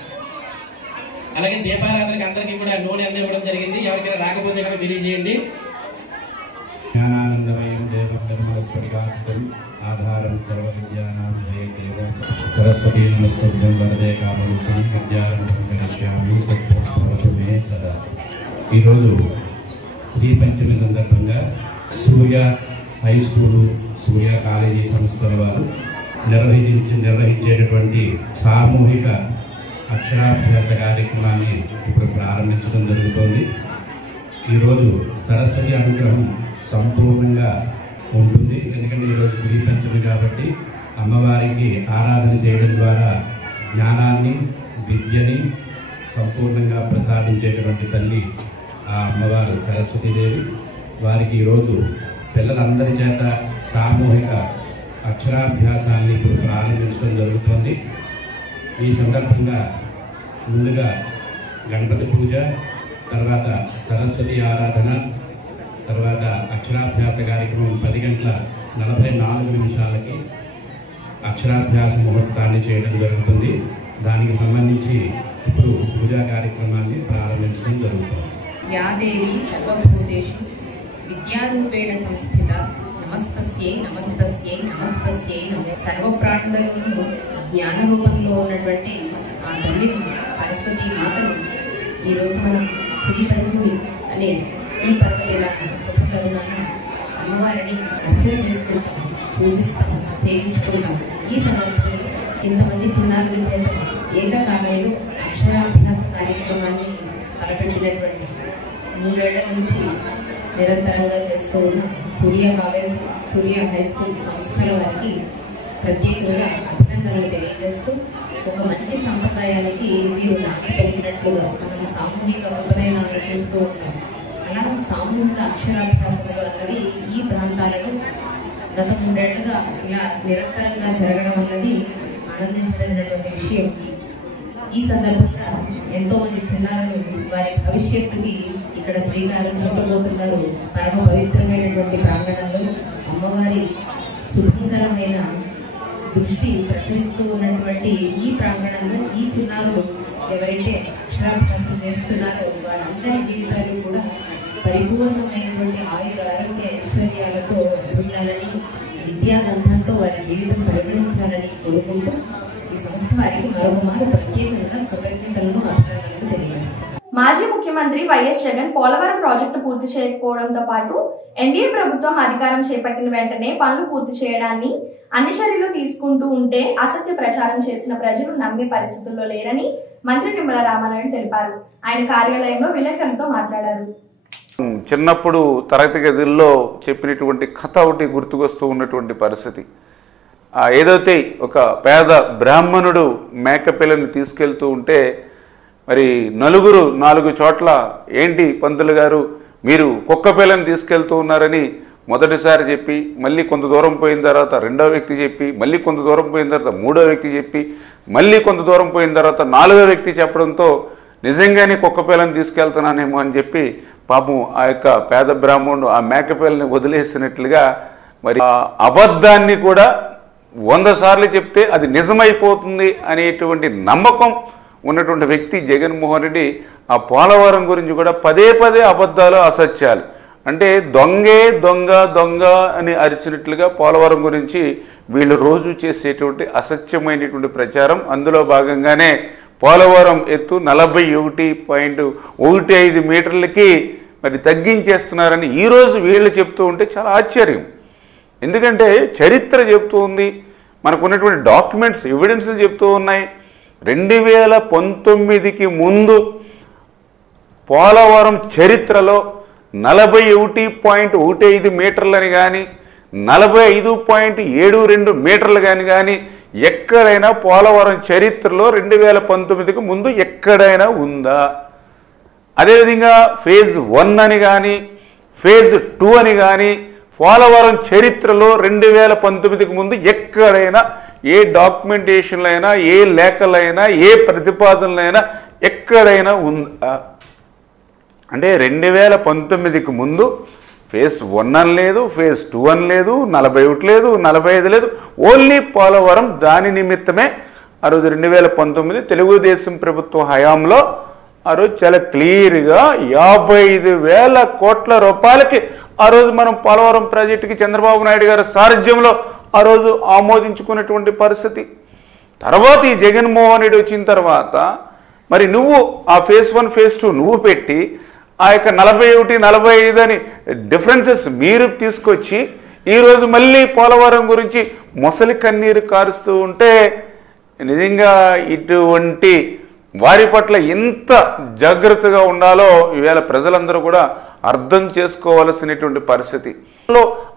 అలాగే దీపారాధనకి అందరికీ కూడా నూనె అందివ్వడం జరిగింది. ఎవరికైనా రాకపోతే కనుక తెలియజేయండి. జ్ఞానానందమయం దేవం ధర్మపరికాంతం ఆధారం సర్వ విద్యానాం జయదేవ సరస్వతీ నమస్తుభ్యం వరదే కామరూపిణి విద్యారంభం కరిష్యామి సత్యవతు మే సదా. ఈరోజు శ్రీ పంచమి సందర్భంగా సూర్య హై స్కూలు, సూర్య కాలేజీ సంస్థల వారు నిర్వహించేటటువంటి సామూహిక అక్షరాభ్యాస కార్యక్రమాన్ని ఇప్పుడు ప్రారంభించడం జరుగుతోంది. ఈరోజు సరస్వతి అనుగ్రహం సంపూర్ణంగా ఉంటుంది. ఎందుకంటే ఈరోజు శ్రీ పంచమి కాబట్టి అమ్మవారికి ఆరాధన చేయడం ద్వారా జ్ఞానాన్ని, విద్యని సంపూర్ణంగా ప్రసాదించేటువంటి తల్లి ఆ అమ్మవారు సరస్వతీదేవి. వారికి ఈరోజు పిల్లలందరి చేత సామూహిక అక్షరాభ్యాసాన్ని ఇప్పుడు ప్రారంభించడం జరుగుతోంది. ఈ సందర్భంగా ముందుగా గణపతి పూజ, తర్వాత సరస్వతి ఆరాధన, తర్వాత అక్షరాభ్యాస కార్యక్రమం 10:44 అక్షరాభ్యాస ముహూర్తాన్ని చేయడం జరుగుతుంది. దానికి సంబంధించి ఇప్పుడు పూజా కార్యక్రమాన్ని ప్రారంభించడం జరుగుతుంది. యాదేవి సర్వభూతేషు విద్యారూపేణ సంస్థిత నమస్తస్యై నమస్తస్యై నమస్తస్యై నమో. సర్వప్రాణులను జ్ఞాన రూపంలో ఉన్నటువంటి ఆ తల్లి సరస్వతి మాతను ఈరోజు మనం శ్రీ పంచమి అనే ఈ పర్వదిన శుభకరుణాన్ని అమ్మవారిని అర్చన చేసుకుంటాం, పూజిస్తాం, సేవించుకుంటాం. ఈ సందర్భంలో ఇంతమంది చిన్నారుల చేత ఏకకాలంలో అక్షరాభ్యాస కార్యక్రమాన్ని తలపెట్టినటువంటి 3 ఏళ్ల నుంచి నిరంతరంగా చేస్తూ ఉన్న సూర్య హై స్కూల్ సంస్థల వారికి ప్రత్యేకంగా అభినందనలు తెలియజేస్తూ ఒక మంచి సంప్రదాయానికి మీరు నాటి కలిగినట్లుగా మనం సామూహిక ఉపనయనాలను చూస్తూ ఉంటాం. అలా సామూహిక అక్షరాభ్యాసములు అన్నవి ఈ ప్రాంతాలలో గత 3 ఏళ్లుగా ఇలా నిరంతరంగా జరగడం అన్నది ఆనందించదగినటువంటి విషయం. ఈ సందర్భంగా ఎంతో మంది చిన్నారులు వారి భవిష్యత్తుకి ఇక్కడ శ్రీకారం చుట్టబోతున్నారు. పరమ పవిత్రమైనటువంటి ప్రాంగణంలో అమ్మవారి శుభంకరమైన దృష్టి ప్రసరిస్తూ ఉన్నటువంటి ఈ ప్రాంగణంలో ఈ చిన్నారులు ఎవరైతే అక్షరాభ్యాసం చేస్తున్నారో వారందరి జీవితాలు కూడా పరిపూర్ణమైనటువంటి ఆయుర ఆరోగ్య ఐశ్వర్యాలతో ఉండాలని, విద్యాగంధంతో వారి జీవితం పరిగణించాలని కోరుకుంటూ ఈ సంస్థ వారికి మరొకమారు ప్రత్యేకంగా కృతజ్ఞతలను అభినందనలు తెలియజేస్తారు. మాజీ ముఖ్యమంత్రి వైఎస్ జగన్ పోలవరం ప్రాజెక్టు పూర్తి చేయకపోవడంతో పాటు ఎన్డీఏ ప్రభుత్వం అధికారం చేపట్టిన వెంటనే పనులు పూర్తి చేయడాన్ని అన్ని చర్యలు తీసుకుంటూ ఉంటే అసత్య ప్రచారం చేసిన ప్రజలు నమ్మే పరిస్థితుల్లో లేరని మంత్రి నిమ్మల రామానాయుడు తెలిపారు. ఆయన కార్యాలయంలో విలేకరులతో మాట్లాడారు. చిన్నప్పుడు తరగతి గదుల్లో చెప్పినటువంటి కథ ఒకటి గుర్తుకొస్తూ ఉన్నటువంటి పరిస్థితి. ఏదైతే ఒక పేద బ్రాహ్మణుడు మేకపిల్లని తీసుకెళ్తూ ఉంటే మరి నలుగురు 4 చోట్ల ఏంటి పంతులు గారు మీరు కుక్క పిల్లని తీసుకెళ్తూ ఉన్నారని మొదటిసారి చెప్పి, మళ్ళీ కొంత దూరం పోయిన తర్వాత రెండో వ్యక్తి చెప్పి, మళ్ళీ కొంత దూరం పోయిన తర్వాత మూడో వ్యక్తి చెప్పి, మళ్ళీ కొంత దూరం పోయిన తర్వాత నాలుగో వ్యక్తి చెప్పడంతో నిజంగానే కుక్క పిల్లని తీసుకెళ్తున్నానేమో అని చెప్పి పాపం ఆ యొక్క పేద బ్రాహ్మణుడు ఆ మేకపిల్లని వదిలేసినట్లుగా మరి ఆ అబద్ధాన్ని కూడా 100 సార్లు చెప్తే అది నిజమైపోతుంది అనేటువంటి నమ్మకం ఉన్నటువంటి వ్యక్తి జగన్మోహన్ రెడ్డి ఆ పోలవరం గురించి కూడా పదే అబద్ధాలు, అసత్యాలు, అంటే దొంగే దొంగ దొంగ అని అరిచినట్లుగా పోలవరం గురించి వీళ్ళు రోజు చేసేటువంటి అసత్యమైనటువంటి ప్రచారం. అందులో భాగంగానే పోలవరం ఎత్తు 41.15 మీటర్లకి మరి తగ్గించేస్తున్నారని ఈరోజు వీళ్ళు చెప్తూ ఉంటే చాలా ఆశ్చర్యం. ఎందుకంటే చరిత్ర చెప్తూ ఉంది, మనకున్నటువంటి డాక్యుమెంట్స్ ఎవిడెన్స్లు చెప్తూ ఉన్నాయి. 2019కి ముందు పోలవరం చరిత్రలో 41.15 మీటర్లని కానీ 45.72 మీటర్లు కానీ ఎక్కడైనా పోలవరం చరిత్రలో 2019కి ముందు ఎక్కడైనా ఉందా? అదేవిధంగా ఫేజ్ 1 అని కానీ ఫేజ్ 2 అని కానీ పోలవరం చరిత్రలో 2019కి ముందు ఎక్కడైనా ఏ డాక్యుమెంటేషన్లైనా, ఏ లేఖలైనా, ఏ ప్రతిపాదనలైనా ఎక్కడైనా ఉందా? అంటే 2019కి ముందు ఫేజ్ 1 అని లేదు, ఫేజ్ 2 అని లేదు, 41 లేదు, 45 లేదు, ఓన్లీ పోలవరం. దాని నిమిత్తమే ఆ రోజు 2019 తెలుగుదేశం ప్రభుత్వం హయాంలో ఆ రోజు చాలా క్లియర్గా 55,000 కోట్ల రూపాయలకి ఆ రోజు మనం పోలవరం ప్రాజెక్టుకి చంద్రబాబు నాయుడు గారి సారథ్యంలో ఆ రోజు ఆమోదించుకున్నటువంటి పరిస్థితి. తర్వాత ఈ జగన్మోహన్ రెడ్డి వచ్చిన తర్వాత మరి నువ్వు ఆ ఫేజ్ 1 ఫేజ్ 2 నువ్వు పెట్టి ఆ యొక్క 41, 45 అని డిఫరెన్సెస్ మీరు తీసుకొచ్చి ఈరోజు మళ్ళీ పోలవరం గురించి మొసలి కన్నీరు కారుస్తూ ఉంటే నిజంగా ఇటువంటి వారి పట్ల ఎంత జాగ్రత్తగా ఉండాలో ఈవేళ ప్రజలందరూ కూడా అర్థం చేసుకోవాల్సినటువంటి పరిస్థితి.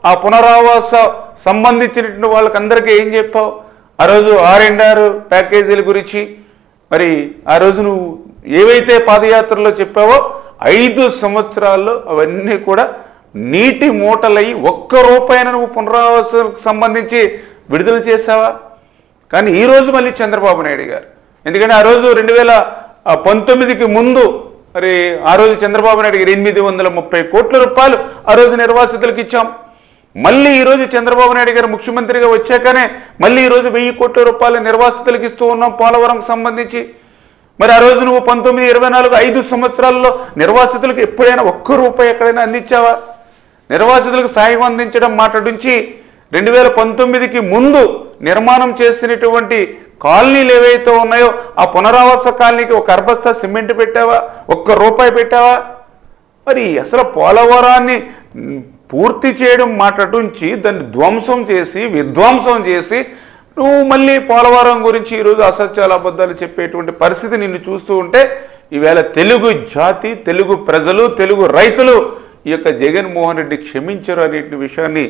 ఆ పునరావాస సంబంధించినటువంటి వాళ్ళకందరికీ ఏం చెప్పావు? ఆ రోజు R&R ప్యాకేజీల గురించి మరి ఆ రోజు నువ్వు ఏవైతే పాదయాత్రలో చెప్పావో 5 సంవత్సరాల్లో అవన్నీ కూడా నీటి మూటలయ్యి ₹1 నువ్వు పునరావాసానికి సంబంధించి విడుదల చేసావా? కానీ ఈరోజు మళ్ళీ చంద్రబాబు నాయుడు గారు, ఎందుకంటే ఆ రోజు 2019కి ముందు మరి ఆ రోజు చంద్రబాబు నాయుడు గారు 830 కోట్ల రూపాయలు ఆ రోజు నిర్వాసితులకు ఇచ్చాం. మళ్ళీ ఈరోజు చంద్రబాబు నాయుడు గారు ముఖ్యమంత్రిగా వచ్చాకనే మళ్ళీ ఈరోజు 1000 కోట్ల రూపాయలు నిర్వాసితులకు ఇస్తూ ఉన్నాం పోలవరంకి సంబంధించి. మరి ఆ రోజు నువ్వు 19, 24, 5 సంవత్సరాల్లో నిర్వాసితులకు ఎప్పుడైనా ₹1 ఎక్కడైనా అందించావా? నిర్వాసితులకు సాయం అందించడం మాట నుంచి 2019కి ముందు నిర్మాణం చేసినటువంటి కాలనీలు ఏవైతే ఉన్నాయో ఆ పునరావాస కాలనీకి ఒక అర్బస్తా సిమెంట్ పెట్టావా? ₹1 పెట్టావా? మరి అసలు పోలవరాన్ని పూర్తి చేయడం మాట నుంచి దాన్ని ధ్వంసం చేసి విధ్వంసం చేసి నువ్వు మళ్ళీ పోలవరం గురించి ఈరోజు అసత్యాల అబద్ధాలు చెప్పేటువంటి పరిస్థితి నిన్ను చూస్తూ ఉంటే ఈవేళ తెలుగు జాతి, తెలుగు ప్రజలు, తెలుగు రైతులు ఈ యొక్క జగన్మోహన్ రెడ్డి క్షమించరు అనే విషయాన్ని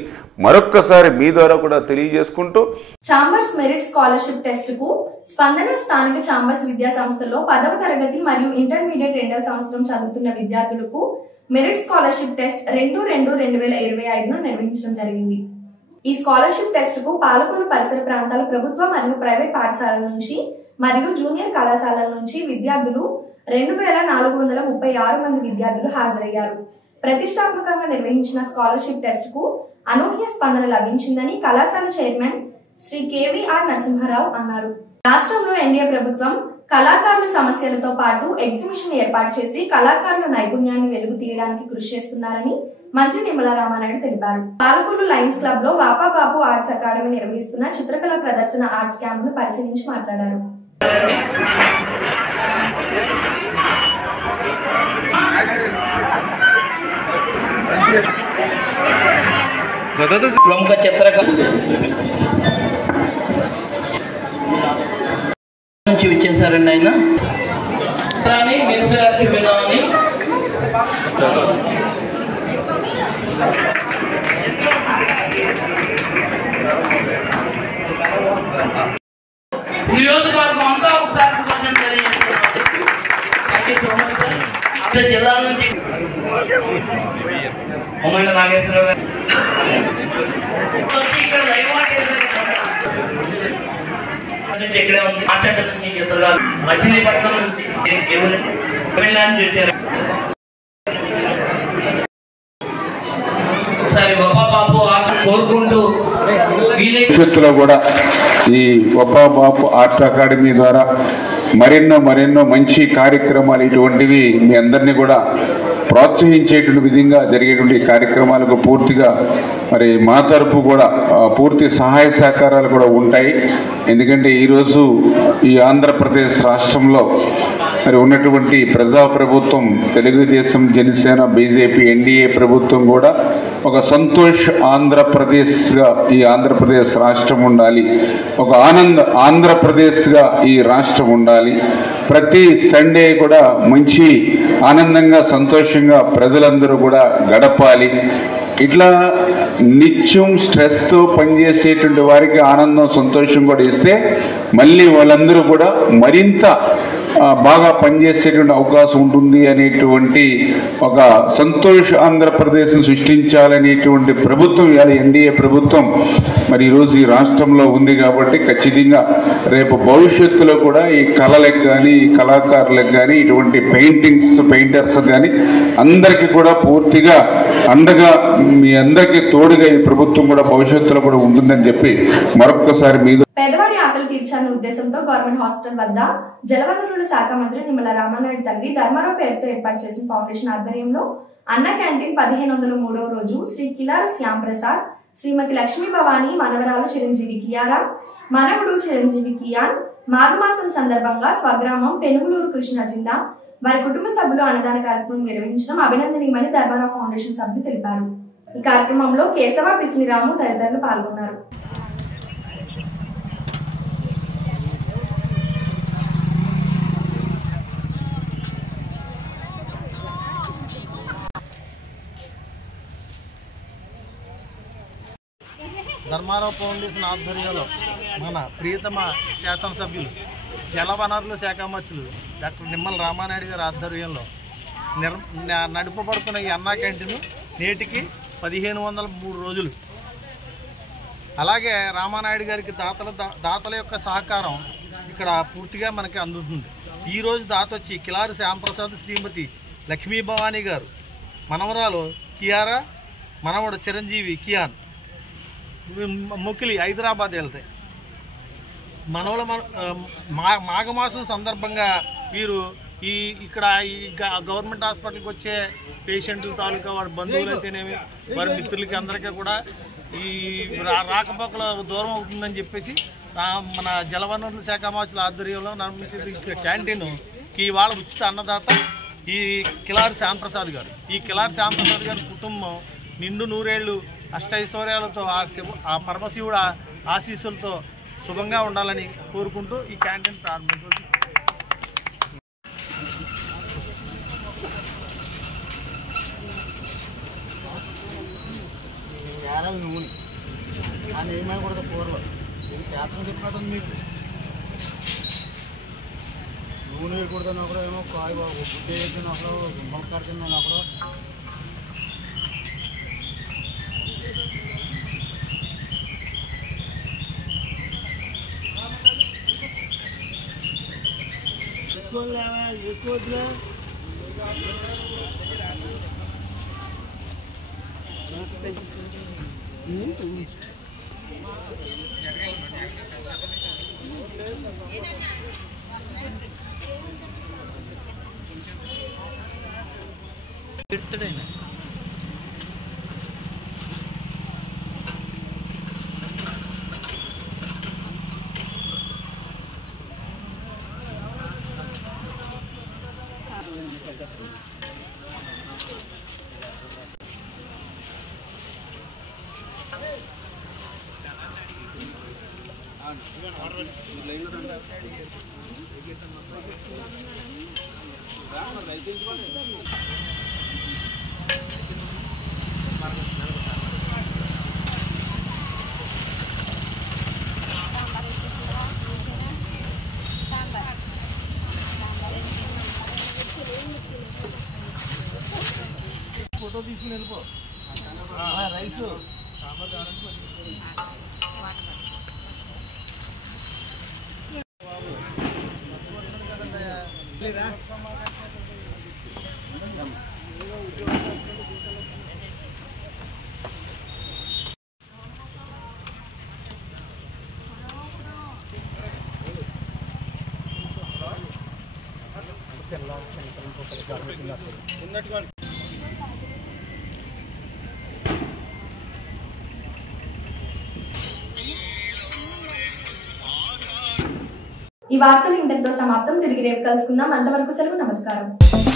మరొక్కసారి మీ ద్వారా కూడా తెలియజేసుకుంటూ ఛాంబర్స్ మెరిట్ స్కాలర్షిప్ టెస్ట్ కు స్పందన స్థానిక ఛాంబర్స్ విద్యా సంస్థలో 10వ తరగతి మరియు ఇంటర్మీడియట్ 2వ సంవత్సరం చదువుతున్న విద్యార్థులకు మెరిట్ స్కాలర్షిప్ టెస్ట్ 2/2/2025 నిర్వహించడం జరిగింది. ఈ స్కాలర్షిప్ టెస్ట్ కు పాలకొల్లు పరిసర ప్రాంతాల ప్రభుత్వ మరియు ప్రైవేట్ పాఠశాలల నుంచి మరియు జూనియర్ కళాశాలల నుంచి విద్యార్థులు 2436 మంది విద్యార్థులు హాజరయ్యారు. ప్రతిష్టాత్మకంగా నిర్వహించిన స్కాలర్షిప్ టెస్ట్ కు అనూహ్య స్పందన లభించిందని కళాశాల చైర్మన్ శ్రీ KVR నరసింహారావు అన్నారు. రాష్ట్రంలో ఎన్డీఏ ప్రభుత్వం కళాకారుల సమస్యలతో పాటు ఎగ్జిబిషన్ ఏర్పాటు చేసి కళాకారుల నైపుణ్యాన్ని వెలుగు తీయడానికి కృషి చేస్తున్నారని మంత్రి నిమ్మల రామానాయుడు తెలిపారు. పాలకొల్లు లయన్స్ క్లబ్ లో వాపాబాబు ఆర్ట్స్ అకాడమీ నిర్వహిస్తున్న చిత్రకళ ప్రదర్శన ఆర్ట్స్ క్యాంప్ ను పరిశీలించి మాట్లాడారు. ప్రముఖ చిత్రకళ నుంచి విచ్చేసారండి ఆయన నియోజకవర్గం అంతా ఒకసారి జిల్లా నుంచి ఉమ్మడి నాగేశ్వరరావు గారు ఇక్కడ లైవ్ ఇక్కడే ఉంది. ఆచంట నుంచి చిత్రగారు మచిలీపట్నం నుంచి తమిళనాడు చేశారు. ఒకసారి బాబు కోరుకుంటూ భవిష్యత్తులో కూడా ఈ బాపు ఆర్ట్ అకాడమీ ద్వారా మరెన్నో మంచి కార్యక్రమాలు ఇటువంటివి మీ అందరినీ కూడా ప్రోత్సహించేటువంటి విధంగా జరిగేటువంటి కార్యక్రమాలకు పూర్తిగా మరి మా తరపు కూడా పూర్తి సహాయ సహకారాలు కూడా ఉంటాయి. ఎందుకంటే ఈరోజు ఈ ఆంధ్రప్రదేశ్ రాష్ట్రంలో మరి ఉన్నటువంటి ప్రజాప్రభుత్వం తెలుగుదేశం, జనసేన, బీజేపీ, ఎన్డీఏ ప్రభుత్వం కూడా ఒక సంతోష్ ఆంధ్రప్రదేశ్గా ఈ ఆంధ్రప్రదేశ్ రాష్ట్రం ఉండాలి, ఒక ఆంధ్రప్రదేశ్గా ఈ రాష్ట్రం ఉండాలి. ప్రతి సండే కూడా మంచి ఆనందంగా సంతోషంగా ప్రజలందరూ కూడా గడపాలి. ఇట్లా నిత్యం స్ట్రెస్తో పనిచేసేటువంటి వారికి ఆనందం సంతోషం కూడా ఇస్తే మళ్ళీ వాళ్ళందరూ కూడా మరింత బాగా పనిచేసేటువంటి అవకాశం ఉంటుంది అనేటువంటి ఒక సంతోష్ ఆంధ్రప్రదేశ్ను సృష్టించాలనేటువంటి ప్రభుత్వం ఇవాళ ఎన్డీఏ ప్రభుత్వం మరి ఈరోజు ఈ రాష్ట్రంలో ఉంది. కాబట్టి ఖచ్చితంగా రేపు భవిష్యత్తులో కూడా ఈ కళలకు కానీ ఈ కళాకారులకు కానీ ఇటువంటి పెయింటర్స్ కానీ అందరికీ కూడా పూర్తిగా అండగా మీ అందరికీ తోడుగా ఈ ప్రభుత్వం కూడా భవిష్యత్తులో కూడా ఉంటుందని చెప్పి మరొక్కసారి మీద పేదవాడి ఆకలి తీర్చాలనే ఉద్దేశంతో గవర్నమెంట్ హాస్పిటల్ వద్ద జలవనరుల శాఖ మంత్రి నిమ్మల రామానాయుడు తండ్రి ధర్మారావు పేరుతో ఏర్పాటు చేసిన ఫౌండేషన్ ఆధ్వర్యంలో అన్న క్యాంటీన్ 1503వ రోజు శ్రీ కిలారు శ్యామ్ ప్రసాద్, శ్రీమతి లక్ష్మీ భవానీ, మనవరాలు చిరంజీవి కియారా, మనవుడు చిరంజీవి కియాన్ మాఘమాసం సందర్భంగా స్వగ్రామం పెనుగులూరు కృష్ణా జిల్లా వారి కుటుంబ సభ్యులు అన్నదాన కార్యక్రమం నిర్వహించడం అభినందనీయమని ధర్మారావు ఫౌండేషన్ సభ్యులు తెలిపారు. ఈ కార్యక్రమంలో కేశవ, పిసినిరాము తదితరులు పాల్గొన్నారు. ధర్మారావు ఫౌండేషన్ ఆధ్వర్యంలో మన ప్రియతమ శాసనసభ్యులు జలవనరుల శాఖ మంత్రులు డాక్టర్ నిమ్మల రామానాయుడు గారి ఆధ్వర్యంలో నడుపబడుతున్న ఈ అన్నా క్యాంటీన్ నేటికి 1503 రోజులు. అలాగే రామానాయుడు గారికి దాతల యొక్క సహకారం ఇక్కడ పూర్తిగా మనకి అందుతుంది. ఈరోజు దాత వచ్చి కిలారు శ్యాంప్రసాద్, శ్రీమతి లక్ష్మీ భవానీ గారు, మనవరాలు కియారా, మనవడు చిరంజీవి కియాన్ మొకిలి హైదరాబాద్ వెళ్తాయి. మనవల మాఘమాసం సందర్భంగా వీరు ఇక్కడ ఈ గవర్నమెంట్ హాస్పిటల్కి వచ్చే పేషెంట్ల తాలూకా వారి బంధువులు అయితేనేమి వారి మిత్రులకి అందరికీ కూడా ఈ రాకపోకల దూరం అవుతుందని చెప్పేసి మన జలవనరుల శాఖ మంత్రుల ఆధ్వర్యంలో నిర్మించే క్యాంటీన్కి ఇవాళ ఉచిత అన్నదాత ఈ కిలారు శ్యాంప్రసాద్ గారు. ఈ కిలారు శ్యాంప్రసాద్ గారి కుటుంబం నిండు నూరేళ్లు అష్టైశ్వర్యాలతో ఆ పరమశివుడు ఆశీస్సులతో శుభంగా ఉండాలని కోరుకుంటూ ఈ క్యాంటీన్ ప్రారంభించారు. నూనె ఆ నియమం కూడా పూర్వం ఇది శాతం చెప్పినట్టు మీకు నూనె వేయకూడదని ఒకడు ఏమో కాయ బుద్ధి వేసిన ఒకడు మొలకాడు తిన్నాను ఒకడు వేసుకోవద్దులే ఫోటో తీసుకుని వెళ్ళిపో రైస్ ఈ వార్తలు ఇంతటితో సమాప్తం. తిరిగి రేపు కలుసుకుందాం. అంతవరకు సెలవు. నమస్కారం.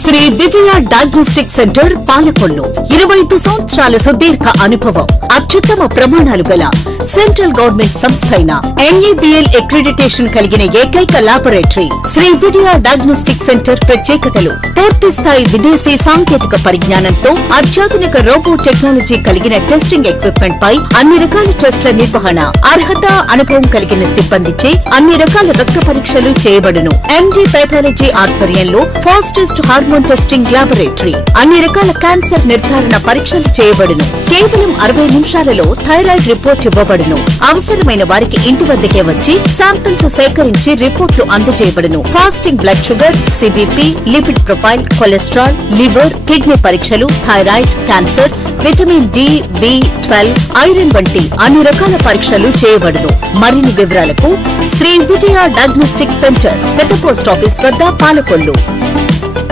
శ్రీ విజయ డయాగ్నోస్టిక్ సెంటర్ పాలకొల్లు 25 సంవత్సరాల సుదీర్ఘ అనుభవం, అత్యుత్తమ ప్రమాణాలు గల సెంట్రల్ గవర్నమెంట్ సంస్థ అయిన NABL అక్రిడిటేషన్ కలిగిన ఏకైక laboratory Shri Vijaya diagnostic centre ప్రత్యేకతలు పూర్తి స్థాయి విదేశీ సాంకేతిక పరిజ్ఞానంతో అత్యాధునిక రోబో టెక్నాలజీ కలిగిన టెస్టింగ్ ఎక్విప్మెంట్ పై అన్ని రకాల టెస్టుల నిర్వహణ, అర్హత, అనుభవం కలిగిన సిబ్బందిచే అన్ని రకాల రక్త పరీక్షలు చేయబడును. MG పైథాలజీ ఆధ్వర్యంలో ఫాస్టెస్ట్ హార్మోన్ టెస్టింగ్ లాబొరేటరీ, అన్ని రకాల క్యాన్సర్ నిర్ధారణ పరీక్షలు చేయబడును. కేవలం 60 నిమిషాలలో థైరాయిడ్ రిపోర్ట్ ఇవ్వబడును. అవసరమైన వారికి ఇంటి వద్దకే వచ్చి శాంపిల్స్ సేకరించి రిపోర్టులు అందజేయబడును. Fasting blood sugar, CBP, lipid profile, cholesterol, liver, kidney పరీక్షలు, thyroid, cancer, vitamin D, B12, iron వంటి అన్ని రకాల పరీక్షలు చేయబడును. మరిన్ని వివరాలకు శ్రీ విజయ డయాగ్నోస్టిక్ సెంటర్, పెద్ద పోస్ట్ ఆఫీస్ వద్ద, పాలకొల్లు.